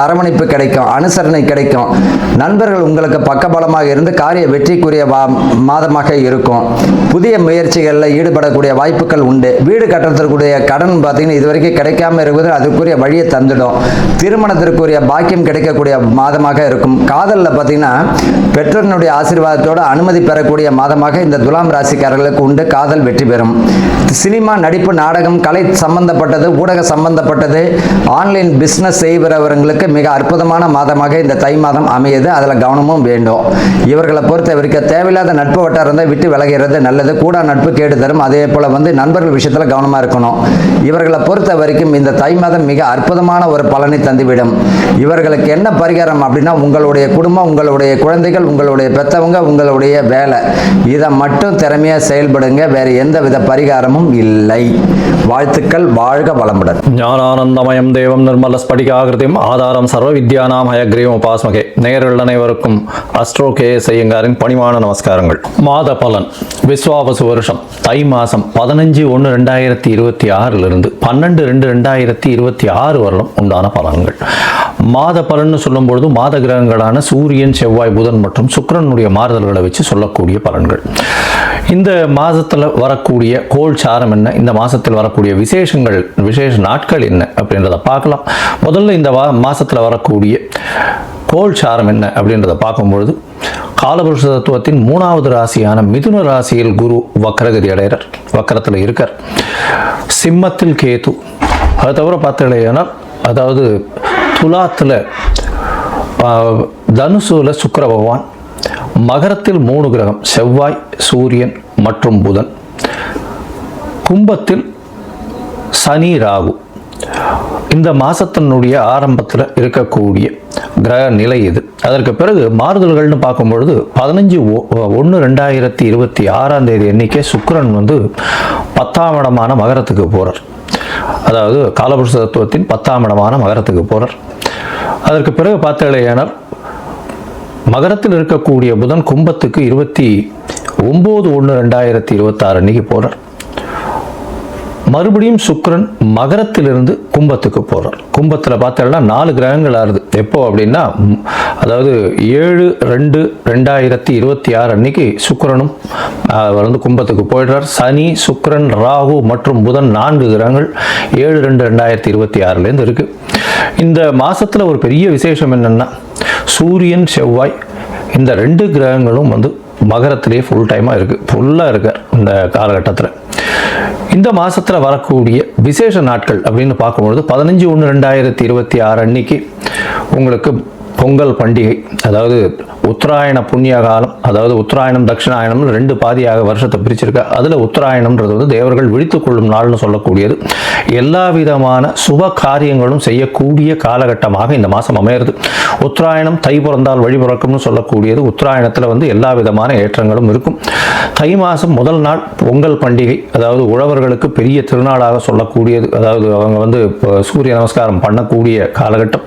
அரவணைப்பு கிடைக்கும், அனுசரணை கிடைக்கும், நண்பர்கள் உங்களுக்கு பக்கபலமாக இருந்து காரிய வெற்றிக்குரிய மாதமாக இருக்கும். புதிய முயற்சிகளில் ஈடுபடக்கூடிய வாய்ப்புகள் உண்டு. வீடு கட்டத்திற்குரிய கடன் பார்த்தீங்கன்னா இதுவரைக்கும் கிடைக்காம இருக்குது, அதுக்குரிய வழியை தந்துடும். திருமணத்திற்குரிய பாக்கியம் கிடைக்கக்கூடிய மாதமாக இருக்கும். காதலில் பார்த்தீங்கன்னா பெற்றோர்களுடைய ஆசீர்வாதத்தோடு அனுமதி பெறக்கூடிய மாதமாக இந்த துலாம் ராசிக்காரர்களுக்கு உண்டு. காதல் வெற்றி பெறும். சினிமா, நடிப்பு, நாடகம், கலை சம்பந்தப்பட்டது, ஊடக சம்பந்தப்பட்டது, ஆன்லைன் பிஸ்னஸ் செய்பவர்களுக்கு மிக அற்புதமான மாதமாக இந்த தை மாதம் அமையுது. அதில் கவனமும் வேண்டும். இவர்களை பொறுத்த வரைக்கும் தேவையில்லாத நட்பு வட்டாரத்தை விட்டு விலகிறது நல்லது. கூட நட்பு கேடு தரும். அதே போல் வந்து நண்பர்கள் விஷயத்தில் கவனமாக இருக்கணும். இவர்களை பொறுத்த வரைக்கும் இந்த தை மாதம் மிக அற்புதமான ஒரு பலனை தந்துவிடும். இவர்களுக்கு என்ன பரிகாரம் அப்படின்னா உங்களுடைய குடும்பம், உங்களுடைய குழந்தைகள், உங்களுடைய பெற்றவங்க, உங்களுடைய வேலை, இதை மட்டும் திறமையாக செயல்படுங்க. வேறு எந்த வித பரிகாரமும் இல்லை. வாழ்த்துக்கள். வாழ்க வளமுடன். ஞானானந்தமயம் தேவம் நிர்மல ஸ்படிகாகிருதியும் ஆதாரம் சர்வ வித்யானாம் ஹயக்ரீவம் உபாஸ்மகே. நேயர்கள் அனைவருக்கும் அஸ்ட்ரோ கே ஐயங்காரின் பணிவான நமஸ்காரங்கள். மாத பலன் விஸ்வாவசு வருஷம் தை மாதம் 15/1/2026 12/2/2026 வரலும் உண்டான பலன்கள். மாத பலன்னு சொல்லும்பொழுது மாத கிரகங்களான சூரியன், செவ்வாய், புதன் மற்றும் சுக்கிரனுடைய மாறுதல்களை வச்சு சொல்லக்கூடிய பலன்கள். இந்த மாதத்தில் வரக்கூடிய கோள் சாரம் என்ன, இந்த மாதத்தில் வரக்கூடிய விசேஷ நாட்கள் என்ன அப்படின்றத பார்க்கலாம். முதல்ல இந்த மாதத்தில் வரக்கூடிய கோள் சாரம் என்ன அப்படின்றத பார்க்கும்பொழுது காலபுருஷ தத்துவத்தின் 3வது ராசியான மிதுன ராசியில் குரு வக்கரகதி அடைகிறார், வக்கரத்தில் இருக்கார். சிம்மத்தில் கேது, அது தவிர பார்த்தீங்கன்னா அதாவது துலாத்தில் தனுசுல சுக்கிர பகவான், மகரத்தில் 3 கிரகம் செவ்வாய், சூரியன் மற்றும் புதன், கும்பத்தில் சனி, ராகு. இந்த மாசத்தினுடைய ஆரம்பத்தில் இருக்கக்கூடிய கிரக நிலை இது. அதற்கு பிறகு மாறுதல்கள்னு பார்க்கும்பொழுது 15/1/2026 அன்னைக்கே சுக்கிரன் வந்து 10ஆம் இடமான மகரத்துக்கு போறார். அதாவது காலபுருஷ தத்துவத்தின் 10ஆம் இடமான மகரத்துக்கு போறார். அதற்கு பிறகு பார்த்தீங்கன்னா மகரத்தில் இருக்கக்கூடிய புதன் கும்பத்துக்கு 29/1/2026 அன்னைக்கு போறார். மறுபடியும் சுக்கிரன் மகரத்திலிருந்து கும்பத்துக்கு போறார். கும்பத்தில் பார்த்தீங்கன்னா 4 கிரகங்கள் ஆறுது. எப்போ அப்படின்னா அதாவது 7/2/2026 அன்னைக்கு சுக்கிரனும் வந்து கும்பத்துக்கு போயிடுறார். சனி, சுக்கிரன், ராகு மற்றும் புதன் 4 கிரகங்கள் 7/2/2026 இருக்கு. இந்த மாசத்துல ஒரு பெரிய விசேஷம் என்னன்னா சூரியன், செவ்வாய் இந்த 2 கிரகங்களும் வந்து மகரத்திலேயே ஃபுல்லாக இருக்கார் இந்த காலகட்டத்தில். இந்த மாசத்தில் வரக்கூடிய விசேஷ நாட்கள் அப்படின்னு பார்க்கும்பொழுது 15/1/2026 அன்னைக்கு உங்களுக்கு பொங்கல் பண்டிகை, அதாவது உத்தராயண புண்ணிய காலம், அதாவது உத்தராயணம் தட்சிணாயணம்னு 2 பாதியாக வருஷத்தை பிரிச்சிருக்க. அதில் உத்தராயணம்ன்றது வந்து தேவர்கள் விழித்துக் கொள்ளும் நாள்னு சொல்லக்கூடியது. எல்லா விதமான சுப காரியங்களும் செய்யக்கூடிய காலகட்டமாக இந்த மாதம் அமையிறது. உத்தராயணம் தை பிறந்தால் வழி பிறக்கும்னு சொல்லக்கூடியது. உத்தராயணத்தில் வந்து எல்லா விதமான ஏற்றங்களும் இருக்கும். தை மாதம் முதல் நாள் பொங்கல் பண்டிகை, அதாவது உழவர்களுக்கு பெரிய திருநாளாக சொல்லக்கூடியது. அதாவது அவங்க வந்து சூரிய நமஸ்காரம் பண்ணக்கூடிய காலகட்டம்.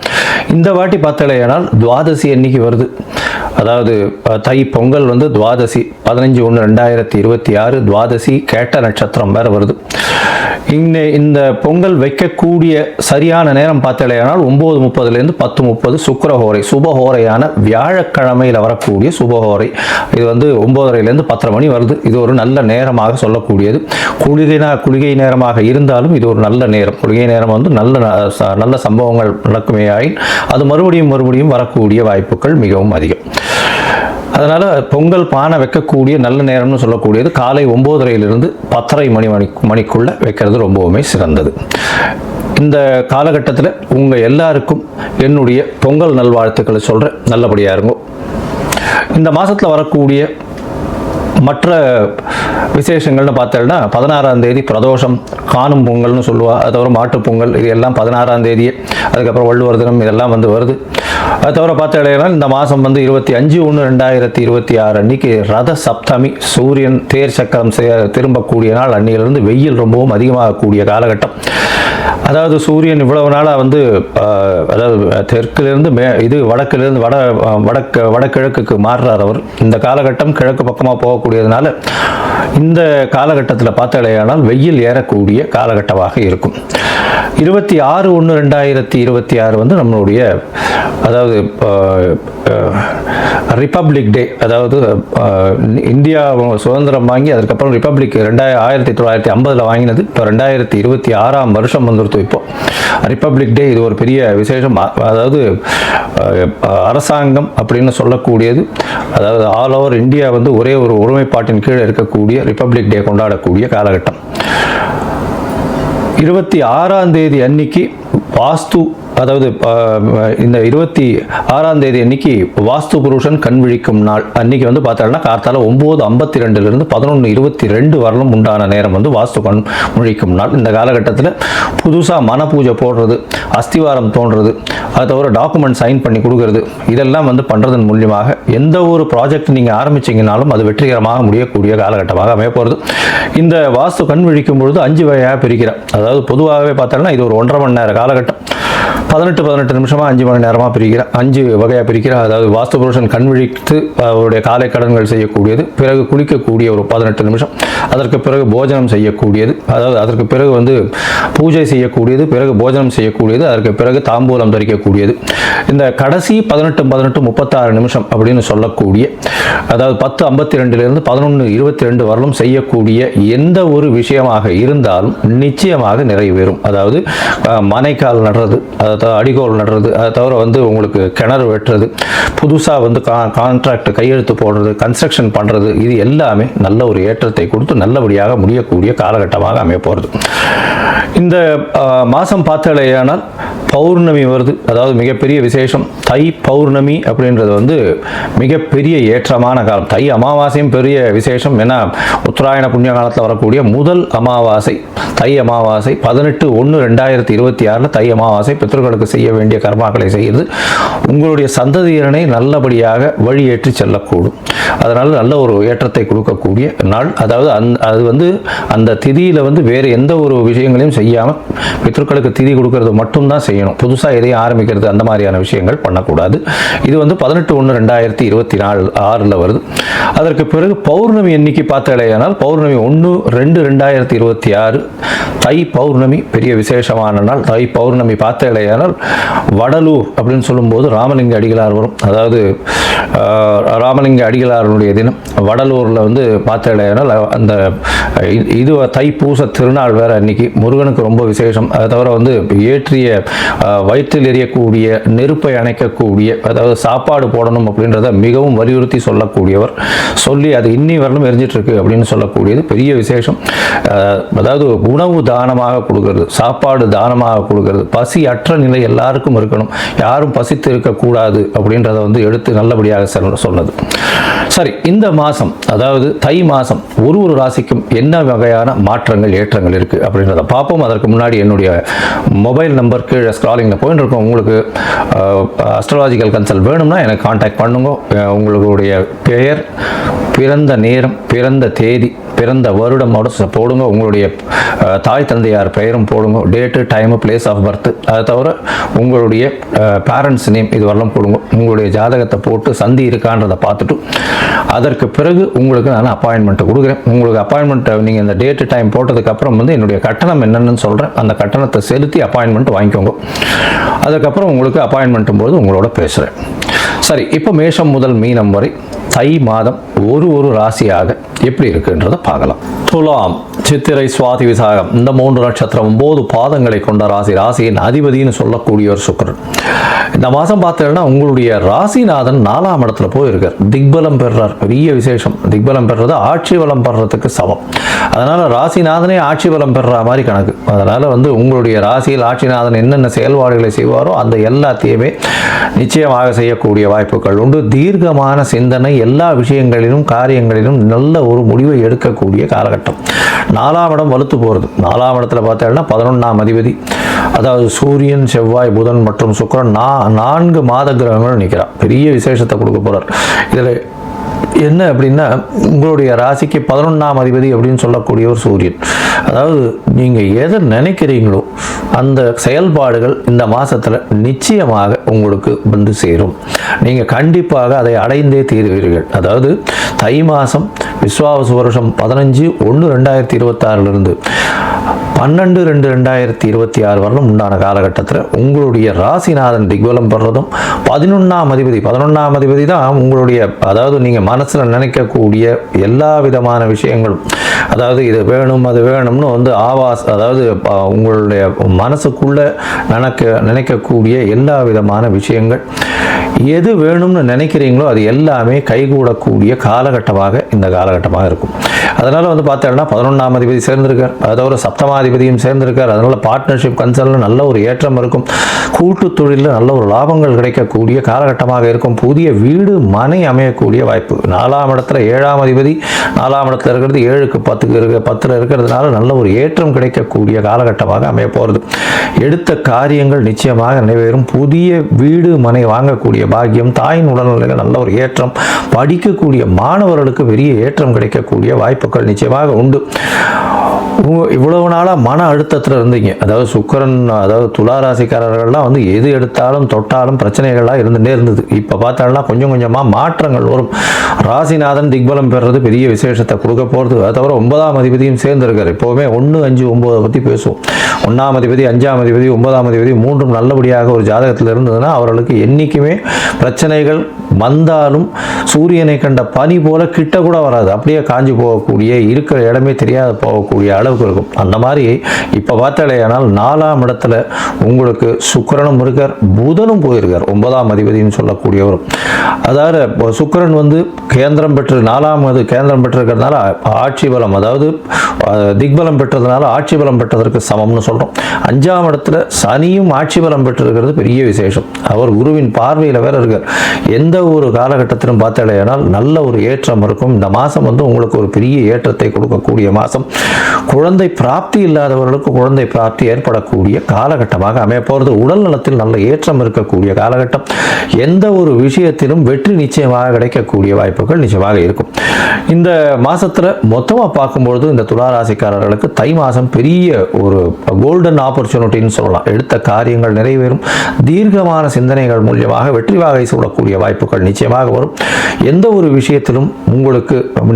இந்த வாட்டி பார்த்தலையானால் துவாதசி அன்னைக்கு வருது. அதாவது தை பொங்கல் வந்து துவாதசி 15/1/2026 துவாதசி கேட்ட நட்சத்திரம் வேற வருது. இந்த பொங்கல் வைக்கக்கூடிய சரியான நேரம் பார்த்தலையானால் 9:30 10:30 சுக்கிரஹோரை, சுபஹோரையான வியாழக்கிழமையில் வரக்கூடிய சுபஹோரை. இது வந்து 9:30 10:30 மணி வருது. இது ஒரு நல்ல நேரமாக சொல்லக்கூடியது. குளிகை நேரமாக இருந்தாலும் இது ஒரு நல்ல நேரம். குளிகை நேரம் வந்து நல்ல சம்பவங்கள் நடக்குமே ஆயின் அது மறுபடியும் வரக்கூடிய வாய்ப்புகள் மிகவும் அதிகம். அதனால் பொங்கல் பானை வைக்கக்கூடிய நல்ல நேரம்னு சொல்லக்கூடியது காலை 9:30 10:30 மணிக்குள்ளே வைக்கிறது ரொம்பவுமே சிறந்தது. இந்த காலகட்டத்தில் உங்கள் எல்லாருக்கும் என்னுடைய பொங்கல் நல்வாழ்த்துக்களை சொல்கிறேன். நல்லபடியாக இருங்க. இந்த மாதத்தில் வரக்கூடிய மற்ற விசேஷங்கள்னு பார்த்தோம்னா 16ஆம் தேதி பிரதோஷம், காணும் பொங்கல்னு சொல்லுவா. அது தவிர மாட்டுப் பொங்கல், இது எல்லாம் 16ஆம் தேதியே. அதுக்கப்புறம் வள்ளுவர் தினம், இதெல்லாம் வருது. அது தவிர பார்த்தீங்கன்னா இந்த மாதம் 25/1/2026 அன்னைக்கு ரத சப்தமி, சூரியன் தேர் சக்கரம் திரும்பக்கூடிய நாள். அன்னையிலிருந்து வெயில் ரொம்பவும் அதிகமாகக்கூடிய காலகட்டம். அதாவது சூரியன் இவ்வளவு நாளாக அதாவது தெற்கிலிருந்து வடக்கிலிருந்து வடகிழக்குக்கு மாறுறார் அவர். இந்த காலகட்டம் கிழக்கு பக்கமாக போகக்கூடியதுனால இந்த காலகட்டத்தில் பார்த்தாலேயானால் வெயில் ஏறக்கூடிய காலகட்டமாக இருக்கும். 26/1/2026 நம்மளுடைய அதாவது ரிப்பப்ளிக் டே. அதாவது இந்தியா சுதந்திரம் வாங்கி அதுக்கப்புறம் ரிப்பப்ளிக் 1950 வாங்கினது. இப்போ 2026ஆம் வருஷம் வந்துருத்து. இப்போ ரிப்பப்ளிக் டே இது ஒரு பெரிய விசேஷம். அதாவது அரசாங்கம் அப்படின்னு சொல்லக்கூடியது, அதாவது ஆல் ஓவர் இந்தியா ஒரே ஒரு ஒருமைப்பாட்டின் கீழே இருக்கக்கூடிய ரிப்பப்ளிக் டே கொண்டாடக்கூடிய காலகட்டம். 26ஆம் தேதி அன்னைக்கு வாஸ்து, அதாவது இந்த 26ஆம் தேதி அன்னைக்கு வாஸ்து புருஷன் கண் விழிக்கும் நாள். அன்னைக்கு பார்த்தோம்னா கார்த்தால 9:52 11:22 வரலும் உண்டான நேரம் வாஸ்து கண் விழிக்கும் நாள். இந்த காலகட்டத்தில் புதுசாக மன பூஜை போடுறது, அஸ்திவாரம் தோன்றது, அது தவிர டாக்குமெண்ட் சைன் பண்ணி கொடுக்கறது, இதெல்லாம் பண்ணுறதன் மூலியமாக எந்த ஒரு ப்ராஜெக்ட் நீங்கள் ஆரம்பிச்சிங்கனாலும் அது வெற்றிகரமாக முடியக்கூடிய காலகட்டமாக அமைய போகிறது. இந்த வாஸ்து கண் விழிக்கும் பொழுது 5 வகையாக பிரிக்கிறேன். அதாவது பொதுவாகவே பார்த்தோம்னா இது ஒரு 1.5 மணி நேர காலகட்டம். 18 நிமிஷமாக 5 மணி நேரமாக பிரிக்கிறேன். 5 வகையாக பிரிக்கிறேன். அதாவது வாஸ்து புருஷன் கண் விழித்து அவருடைய காலை கடன்கள் செய்யக்கூடியது, பிறகு குளிக்கக்கூடிய ஒரு 18 நிமிஷம், அதற்கு பிறகு போஜனம் செய்யக்கூடியது, அதாவது அதற்கு பிறகு பூஜை செய்யக்கூடியது, பிறகு போஜனம் செய்யக்கூடியது, அதற்கு பிறகு தாம்பூலம் தரிக்கக்கூடியது. இந்த கடைசி 18:36 நிமிஷம் அப்படின்னு சொல்லக்கூடிய, அதாவது 10:52 11:22 வரலும் செய்யக்கூடிய எந்த ஒரு விஷயமாக இருந்தாலும் நிச்சயமாக நிறைவேறும். அதாவது மனைக்கால் நடுறது, அடிகோல் நடுறது, அதை தவிர உங்களுக்கு கிணறு வெட்டுறது, புதுசாக கான்ட்ராக்ட் கையெழுத்து போடுறது, கன்ஸ்ட்ரக்ஷன் பண்ணுறது, இது எல்லாமே நல்ல ஒரு ஏற்றத்தை கொடுத்து நல்லபடியாக முடியக்கூடிய காலகட்டமாக அமைய போகிறது. இந்த மாதம் பார்த்தாலேயானால் பௌர்ணமி வருது. அதாவது மிகப்பெரிய விசேஷம் தை பௌர்ணமி அப்படின்றது மிகப்பெரிய ஏற்றமான காலம். தை அமாவாசையும் பெரிய விசேஷம். ஏன்னா உத்தராயண புண்ணிய காலத்தில் வரக்கூடிய முதல் அமாவாசை தை அமாவாசை. 18/1/2026 தை அமாவாசை. பித்ருக்களுக்கு செய்ய வேண்டிய கர்மாக்களை செய்து உங்களுடைய சந்ததியினரை நல்லபடியாக வழியேற்றி செல்லக்கூடும். அதனால் நல்ல ஒரு ஏற்றத்தை கொடுக்கக்கூடிய நாள். அதாவது அது அந்த திதியில் வேறு எந்த ஒரு விஷயங்களையும் செய்யாமல் பித்ருக்களுக்கு திதி கொடுக்கறது மட்டும்தான் செய்யணும். புதுசாக எதையும் ஆரம்பிக்கிறது அந்த மாதிரியான விஷயங்கள் பண்ணக்கூடாது. இது 18/1/2026 வருது. அதற்கு பிறகு பௌர்ணமி எண்ணிக்கை பார்த்தாலேயானால் பௌர்ணமி 1/2/2026 தை பௌர்ணமி பெரிய விசேஷமான நாள். தை பௌர்ணமி பார்த்தாலேயானால் வடலூர் அப்படின்னு சொல்லும்போது ராமலிங்க அடிகளார் வரும். அதாவது ராமலிங்க அடிகளாருடைய தினம் வடலூரில் பார்த்தாலேயானால் அந்த இது தைப்பூச திருநாள் வேற. அன்னைக்கு முருகனுக்கு ரொம்ப விசேஷம். அதை தவிர ஏற்றிய வயிற்றில் எரியக்கூடிய நெருப்பை அணைக்கக்கூடிய, அதாவது சாப்பாடு போடணும் அப்படின்றத மிகவும் வலியுறுத்தி சொல்லக்கூடியவர். சொல்லி அது இன்னி வரலும் எரிஞ்சிட்டு இருக்கு அப்படின்னு சொல்லக்கூடியது பெரிய விசேஷம். அதாவது உணவு தானமாக கொடுக்கறது, சாப்பாடு தானமாக கொடுக்கறது, பசி அற்ற நிலை எல்லாருக்கும் இருக்கணும், யாரும் பசித்து இருக்கக்கூடாது அப்படின்றத எடுத்து நல்லபடியாக சொன்னது. சரி, இந்த மாதம் அதாவது தை மாதம் ஒரு ராசிக்கும் என்ன வகையான மாற்றங்கள் ஏற்றங்கள் இருக்கு அப்படின்றத பார்ப்போம். அதற்கு முன்னாடி என்னுடைய மொபைல் நம்பர் கீழே ஸ்க்ராலிங்கில் போயிட்டு இருக்கோம். உங்களுக்கு அஸ்ட்ராலஜிக்கல் கன்சல்ட் வேணும்னா எனக்கு கான்டாக்ட் பண்ணுங்க. உங்களுடைய பெயர், பிறந்த நேரம், பிறந்த தேதி, பிறந்த வருடமோட போடுங்க. உங்களுடைய தாய் தந்தையார் பெயரும் போடுங்க. Date, time, place of birth, அதை தவிர உங்களுடைய பேரண்ட்ஸ் நேம் இது வரலாம் போடுங்க. உங்களுடைய ஜாதகத்தை போட்டு சந்தி இருக்கான்றதை பார்த்துட்டு அதற்கு பிறகு உங்களுக்கு நான் அப்பாயின்மெண்ட் கொடுக்குறேன். உங்களுக்கு அப்பாயின்மெண்ட்டை நீங்கள் இந்த டேட்டு டைம் போட்டதுக்கப்புறம் என்னுடைய கட்டணம் என்னென்னு சொல்கிறேன். அந்த கட்டணத்தை செலுத்தி அப்பாயின்மெண்ட் வாங்கிக்கோங்க. அதுக்கப்புறம் உங்களுக்கு அப்பாயின்மெண்ட்டும் போது உங்களோட பேசுகிறேன். சரி, இப்போ மேஷம் முதல் மீனம் வரை தை மாதம் ஒரு ராசியாக எப்படி இருக்குன்றதை பார்க்கலாம். துலாம், சித்திரை, சுவாதி, விசாகம் இந்த 3 நட்சத்திரம் 9 பாதங்களை கொண்ட ராசியின் அதிபதினு சொல்லக்கூடிய ஒரு சுக்கிரன். இந்த மாதம் பார்த்தீங்கன்னா உங்களுடைய ராசிநாதன் 4ஆம் இடத்துல போயிருக்கார், திக்பலம் பெறுறார். பெரிய விசேஷம். திக்பலம் பெறுறது ஆட்சி பலம் பெறுறதுக்கு சமம். அதனால ராசிநாதனே ஆட்சி பலம் பெறுற மாதிரி கணக்கு. அதனால உங்களுடைய ராசியில் ஆட்சிநாதன் என்னென்ன செயல்பாடுகளை செய்வாரோ அந்த எல்லாத்தையுமே நிச்சயமாக செய்யக்கூடிய வாய்ப்புகள் உண்டு. தீர்க்கமான சிந்தனை, எல்லா விஷயங்களிலும் காரியங்களிலும் நல்ல ஒரு முடிவை எடுக்கக்கூடிய காலகட்டம். 4ஆம் இடம் வலுத்து போகிறது. 4ஆம் இடத்துல பார்த்தீங்கன்னா 11ஆம் அதிபதி, அதாவது சூரியன், செவ்வாய், புதன் மற்றும் சுக்கிரன் 4 மாத கிரகங்கள் நிற்கிறார். பெரிய விசேஷத்தை கொடுக்க போறார். இதில் என்ன அப்படின்னா, உங்களுடைய ராசிக்கு 11ஆம் அதிபதி அப்படின்னு சொல்லக்கூடிய ஒரு சூரியன். அதாவது நீங்கள் எதை நினைக்கிறீங்களோ அந்த செயல்பாடுகள் இந்த மாதத்தில் நிச்சயமாக உங்களுக்கு சேரும். நீங்கள் கண்டிப்பாக அதை அடைந்தே தீருவீர்கள். அதாவது தை மாதம் விஸ்வாவசு வருஷம் 15/1/2026 12/2/2026 வரலும் உண்டான காலகட்டத்தில் உங்களுடைய ராசிநாதன் திக்பலம் பெறுறதும் 11ஆம் அதிபதி தான் உங்களுடைய, அதாவது நீங்கள் மனசில் நினைக்கக்கூடிய எல்லா விதமான விஷயங்களும், அதாவது இது வேணும் அது வேணும்னு அதாவது உங்களுடைய மனசுக்குள்ள நினைக்கக்கூடிய எல்லா விதமான விஷயங்கள், எது வேணும்னு நினைக்கிறீங்களோ அது எல்லாமே கைகூடக்கூடிய காலகட்டமாக இந்த காலகட்டமாக இருக்கும். அதனால் பார்த்தீங்கன்னா 11ஆம் அதிபதி சேர்ந்திருக்கார், அதோட 7ஆம் சேர்ந்திருக்கார். அதனால் பார்ட்னர்ஷிப் கன்சல்ட்டில் நல்ல ஒரு ஏற்றம் இருக்கும். கூட்டு தொழிலில் நல்ல ஒரு லாபங்கள் கிடைக்கக்கூடிய காலகட்டமாக இருக்கும். புதிய வீடு மனை அமையக்கூடிய வாய்ப்பு. 4ஆம் இடத்துல 7ஆம் அதிபதி 4ஆம் இடத்துல இருக்கிறது 7க்கு 10 இருக்கிறதுனால நல்ல ஒரு ஏற்றம் கிடைக்கக்கூடிய காலகட்டமாக அமைய போகிறது. எடுத்த காரியங்கள் நிச்சயமாக நிறைவேறும். புதிய வீடு மனை வாங்கக்கூடிய பாக்கியம், தாயின் உடல்நிலையில் நல்ல ஒரு ஏற்றம், படிக்கக்கூடிய மாணவர்களுக்கு பெரிய ஏற்றம் கிடைக்கக்கூடிய வாய்ப்புகள் நிச்சயமாக உண்டு. இவ்வளவு நாளாக மன அழுத்தத்தில் இருந்தீங்க. அதாவது சுக்கிரன், அதாவது துளாராசிக்காரர்கள்லாம் எது எடுத்தாலும் தொட்டாலும் பிரச்சனைகள்லாம் இருந்துகிட்டே இருந்தது. இப்போ பார்த்தாலும் கொஞ்சம் கொஞ்சமாக மாற்றங்கள் வரும். ராசிநாதன் திக்பலம் பெறுறது பெரிய விசேஷத்தை கொடுக்க போகிறது. அது தவிர 9ஆம் அதிபதியும் சேர்ந்திருக்கார். எப்போவுமே 1, 5, 9 பற்றி பேசுவோம். 1ஆம் அதிபதி, 5ஆம் அதிபதி, 9ஆம் அதிபதி 3ம் நல்லபடியாக ஒரு ஜாதகத்தில் இருந்ததுன்னா அவர்களுக்கு என்றைக்குமே பிரச்சனைகள் வந்தாலும் சூரியனை கண்ட பனி போல கிட்ட கூட வராது. அப்படியே காஞ்சி போகக்கூடிய, இருக்கிற இடமே தெரியாத போகக்கூடிய அளவுக்கு இருக்கும். அந்த மாதிரி இப்போ பார்த்தாலேயானால் 4ஆம் இடத்துல உங்களுக்கு சுக்கிரனும் இருக்கார், புதனும் போயிருக்கார், 9ஆம் அதிபதினு சொல்லக்கூடியவரும். அதாவது சுக்கிரன் கேந்திரம் பெற்று 4ஆம் கேந்திரம் பெற்றிருக்கிறதுனால ஆட்சி பலம், அதாவது திக்பலம் பெற்றதுனால ஆட்சி பலம் பெற்றதற்கு சமம்னு சொல்கிறோம். 5ஆம் இடத்துல சனியும் ஆட்சி பலம் பெற்றிருக்கிறது பெரிய விசேஷம். அவர் குருவின் பார்வையில் வேற இருக்கார். எந்த ஒரு காலகட்டத்திலும் பார்த்தாலேயானால் நல்ல ஒரு ஏற்றம் இருக்கும். இந்த மாதம் உங்களுக்கு ஒரு பெரிய ஏற்றத்தை கொடுக்கக்கூடிய மாதம். குழந்தை பிராப்தி இல்லாதவர்களுக்கு குழந்தை பிராப்தி ஏற்படக்கூடிய காலகட்டமாக அமைய போகிறது. உடல் நலத்தில் நல்ல ஏற்றம் இருக்கக்கூடிய காலகட்டம். எந்த ஒரு விஷயத்திலும் வெற்றி நிச்சயமாக கிடைக்கக்கூடிய வாய்ப்புகள் நிச்சயமாக இருக்கும். இந்த மாசத்துல மொத்தமாக பார்க்கும்பொழுது இந்த துளாராசிக்காரர்களுக்கு தை மாதம் பெரிய ஒரு கோல்டன் ஆப்பர்ச்சுனிட்டின்னு சொல்லலாம். எடுத்த காரியங்கள் நிறைவேறும். தீர்க்கமான சிந்தனைகள் மூலியமாக வெற்றி வாகை சூடக்கூடிய வாய்ப்புகள் நிச்சயமாக வரும். எந்த ஒரு விஷயத்திலும்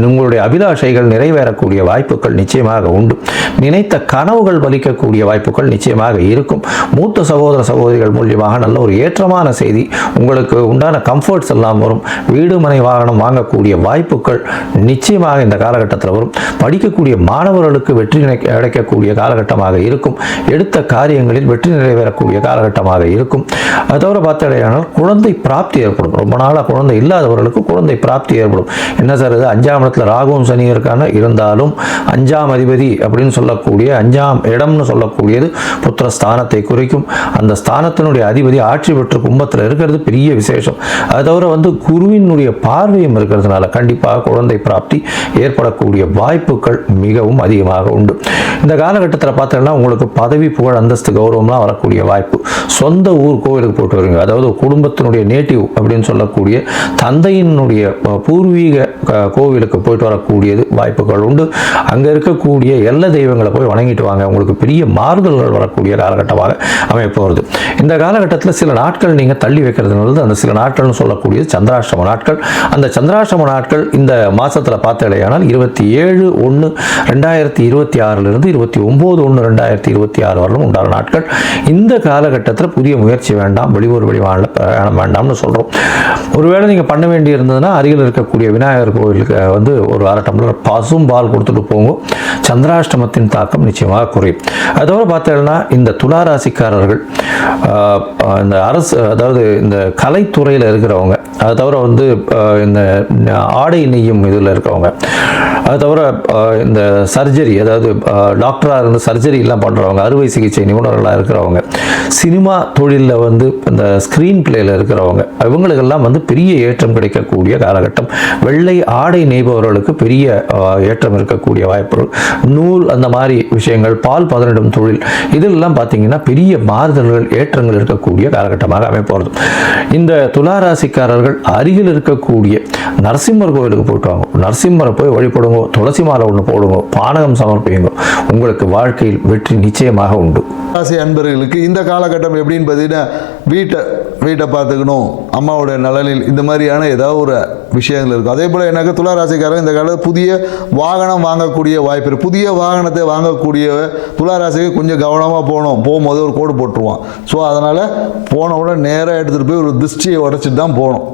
உங்களுடைய அபிலாஷைகள் நிறைவேறக்கூடிய வாய்ப்புகள் நிச்சயமாக உண்டு. நினைத்த கனவுகள் பலிக்கக்கூடிய வாய்ப்புகள் நிச்சயமாக இருக்கும். மூத்த சகோதர சகோதரிகள் மூலியமாக நல்ல ஒரு ஏற்றமான செய்தி, உங்களுக்கு உண்டான கம்ஃபர்ட்ஸ் எல்லாம் வரும். வீடு மனை வாகனம் வாங்கக்கூடிய வாய்ப்புகள் நிச்சயமாக இந்த காலகட்டத்தில் வரும். படிக்கக்கூடிய மாணவர்களுக்கு வெற்றி கிடைக்கக்கூடிய காலகட்டமாக இருக்கும். எடுத்த காரியங்களில் வெற்றி நிறைவேறக்கூடிய காலகட்டமாக இருக்கும். அது தவிர பார்த்தாலேயானால் குழந்தை பிராப்தி ஏற்படும். ரொம்ப நாளாக குழந்தை இல்லாதவர்களுக்கு குழந்தை பிராப்தி ஏற்படும். என்ன சார் இது, 5ஆம் இடத்துல ராகுவும் சனி இருக்கான, இருந்தாலும் 5ஆம் அதிபதி அப்படின்னு சொல்லக்கூடிய 5ஆம் இடம்னு சொல்லக்கூடியது புத்திரஸ்தானத்தை குறிக்கும். அந்த ஸ்தானத்தினுடைய அதிபதி ஆட்சி பெற்று கும்பத்தில் இருக்கிறது பெரிய விசேஷம். அது தவிர குருவினுடைய பார்வையும் இருக்கிறதுனால கண்டிப்பாக குழந்தை பிராப்தி ஏற்படக்கூடிய வாய்ப்புகள் மிகவும் அதிகமாக உண்டு. இந்த காலகட்டத்தில் பார்த்தீங்கன்னா உங்களுக்கு பதவி, புகழ், அந்தஸ்து, கௌரவம்லாம் வரக்கூடிய வாய்ப்பு. சொந்த ஊர் கோவிலுக்கு போட்டு வருங்க. அதாவது குடும்பத்தினுடைய நேட்டிவ் அப்படின்னு சொல்லக்கூடிய தந்தையினுடைய பூர்வீக கோவிலுக்கு போயிட்டு வரக்கூடியது வாய்ப்புகள் உண்டு. அங்கே இருக்கக்கூடிய எல்லா தெய்வங்களை போய் வணங்கிட்டு வாங்க, உங்களுக்கு பெரிய மாறுதல்கள் வரக்கூடிய காலகட்டமாக அமைப்பு வருது. இந்த காலகட்டத்தில் சில நாட்கள் நீங்கள் தள்ளி வைக்கிறதுனால அந்த சில நாட்கள்னு சொல்லக்கூடியது சந்திராஷ்டம நாட்கள். அந்த சந்திராஷ்டம நாட்கள் இந்த மாதத்தில் பார்த்தடையானால் 27/1/2026 29/1/2026 வரலும் உண்டான நாட்கள். இந்த காலகட்டத்தில் புதிய முயற்சி வேண்டாம், வெளியூர் வெளிமாநில பிரயாணம் வேண்டாம்னு சொல்கிறோம். ஒருவேளை நீங்கள் பண்ண வேண்டி இருந்ததுன்னா அருகில் இருக்கக்கூடிய விநாயகர் கோவிலுக்கு வந்து ஒரு அரை டம்ளர் பசும்பால் கொடுத்துட்டு போங்க. சந்திராஷ்டமத்தின் தாக்கம் நிச்சயமாக குறையும். அதோட பார்த்தீங்கன்னா இந்த துளாராசிக்காரர்கள் இந்த அரசு, அதாவது இந்த கலைத்துறையில் இருக்கிறவங்க, அது தவிர வந்து இந்த ஆடை நெய்யும் இதில் இருக்கிறவங்க, அது தவிர இந்த சர்ஜரி, அதாவது டாக்டராக இருந்து சர்ஜரி எல்லாம் பண்ணுறவங்க, அறுவை சிகிச்சை நிபுணர்களாக இருக்கிறவங்க, சினிமா தொழிலில் வந்து இந்த ஸ்க்ரீன் பிளேயில் இருக்கிறவங்க, இவங்களுக்கெல்லாம் வந்து பெரிய ஏற்றம் கிடைக்கக்கூடிய காலகட்டம். வெள்ளை ஆடை நெய்பவர்களுக்கு பெரிய ஏற்றம் இருக்கக்கூடிய வாய்ப்புகள், நூல் அந்த மாதிரி விஷயங்கள், பால் பதனிடும் தொழில், இதெல்லாம் பார்த்தீங்கன்னா பெரிய மாறுதல்கள் ஏற்றங்கள் இருக்கக்கூடிய காலகட்டமாக அமைப்போகிறது. இந்த துளாராசிக்காரர்கள் அருகில் இருக்கக்கூடிய நரசிம்மர் கோவிலுக்கு போயிட்டு வாங்க, நரசிம்மரை போய் வழிபடுங்க, துளசி மாலை ஒன்று போடுங்க, பானகம் சமர்ப்பிங்க, உங்களுக்கு வாழ்க்கையில் வெற்றி நிச்சயமாக உண்டு. ராசி அன்பர்களுக்கு இந்த காலகட்டம் எப்படின்னு பார்த்தீங்கன்னா, வீட்டை பார்த்துக்கணும், அம்மாவோட நலனில் இந்த மாதிரியான ஏதாவது ஒரு விஷயங்கள் இருக்கும். அதே போல் எனக்கு துளாராசிக்காரன் இந்த காலத்தில் புதிய வாகனம் வாங்கக்கூடிய வாய்ப்பு இருக்குது. புதிய வாகனத்தை வாங்கக்கூடிய துளாராசிக்கு கொஞ்சம் கவனமாக போகும்போது ஒரு கோடு போட்டுருவான். ஸோ அதனால் போன உடனே நேராக எடுத்துகிட்டு போய் ஒரு திருஷ்டியை உடச்சிட்டு தான் போகணும்,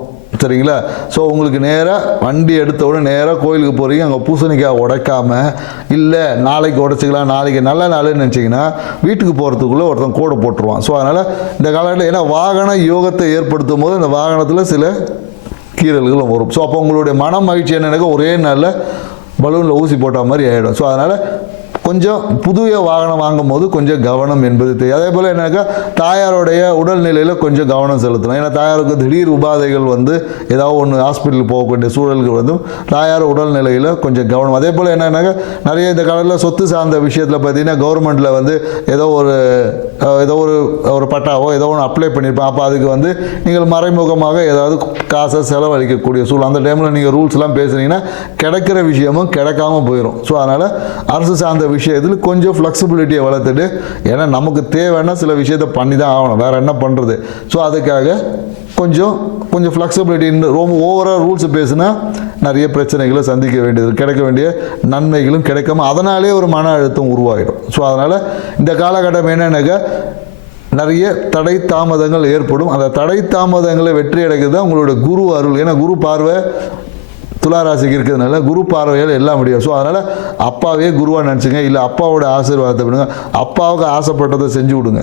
சரிங்களா? ஸோ உங்களுக்கு நேராக வண்டி எடுத்த உடனே நேராக கோயிலுக்கு போகிறீங்க, அங்கே பூசணிக்காய் உடைக்காம, இல்லை நாளைக்கு உடைச்சிக்கலாம், நாளைக்கு நல்ல நாள்னு நினச்சிங்கன்னா வீட்டுக்கு போகிறதுக்குள்ளே ஒருத்தன் கோடு போட்டுருவான். ஸோ அதனால் இந்த காலகட்டத்தில் ஏன்னா வாகன யோகத்தை ஏற்படுத்தும் போது அந்த வாகனத்தில் சில கீறல்களும் வரும். ஸோ அப்போ உங்களுடைய மன மகிழ்ச்சி என்னென்னாக்கா ஒரே நாளில் பலூனில் ஊசி போட்ட மாதிரி ஆகிடும். ஸோ அதனால் கொஞ்சம் புதிய வாகனம் வாங்கும் போது கொஞ்சம் கவனம் என்பது தெரியும். அதே போல் என்னக்கா தாயாருடைய உடல்நிலையில் கொஞ்சம் கவனம் செலுத்தணும். ஏன்னா தாயாருக்கு திடீர் உபாதைகள் வந்து ஏதாவது ஒன்று ஹாஸ்பிட்டலுக்கு போகக்கூடிய சூழல்கள் வந்து தாயார் உடல்நிலையில் கொஞ்சம் கவனம். அதே போல் என்னன்னாக்கா நிறைய இந்த காலத்தில் சொத்து சார்ந்த விஷயத்தில் பார்த்தீங்கன்னா கவர்மெண்ட்டில் வந்து ஏதோ ஒரு பட்டாவோ ஏதோ ஒன்று அப்ளை பண்ணியிருப்பேன். அப்போ அதுக்கு வந்து நீங்கள் மறைமுகமாக ஏதாவது காசை செலவழிக்கக்கூடிய சூழல், அந்த டைமில் நீங்கள் ரூல்ஸ்லாம் பேசுனீங்கன்னா கிடைக்கிற விஷயமும் கிடைக்காம போயிடும். ஸோ அதனால் அரசு சார்ந்த விஷயத்தில் கொஞ்சம் ஃப்ளெக்சிபிலிட்டியை வளர்த்துட்டு, ஏன்னா நமக்கு தேவைன்னா சில விஷயத்தை பண்ணி தான் ஆகணும், வேறு என்ன பண்ணுறது. ஸோ அதுக்காக கொஞ்சம் ஃப்ளெக்சிபிலிட்டி, ரொம்ப ஓவராக ரூல்ஸ் பேசுனா நிறைய பிரச்சனைகளை சந்திக்க வேண்டியது, கிடைக்க வேண்டிய நன்மைகளும் கிடைக்காம அதனாலே ஒரு மன அழுத்தம் உருவாகிடும். ஸோ அதனால் இந்த காலகட்டம் என்னன்னாக்கா நிறைய தடை தாமதங்கள் ஏற்படும். அந்த தடை தாமதங்களை வெற்றி அடைக்கிறது தான் உங்களோட குரு அருள். ஏன்னா குரு பார்வை துளாராசிக்கு இருக்கிறதுனால குரு பார்வையில் எல்லாம் முடியும். ஸோ அதனால் அப்பாவே குருவாக நினச்சிங்க, இல்லை அப்பாவோட ஆசீர்வாதத்தை விடுங்க, அப்பாவுக்கு ஆசைப்பட்டதை செஞ்சு விடுங்க.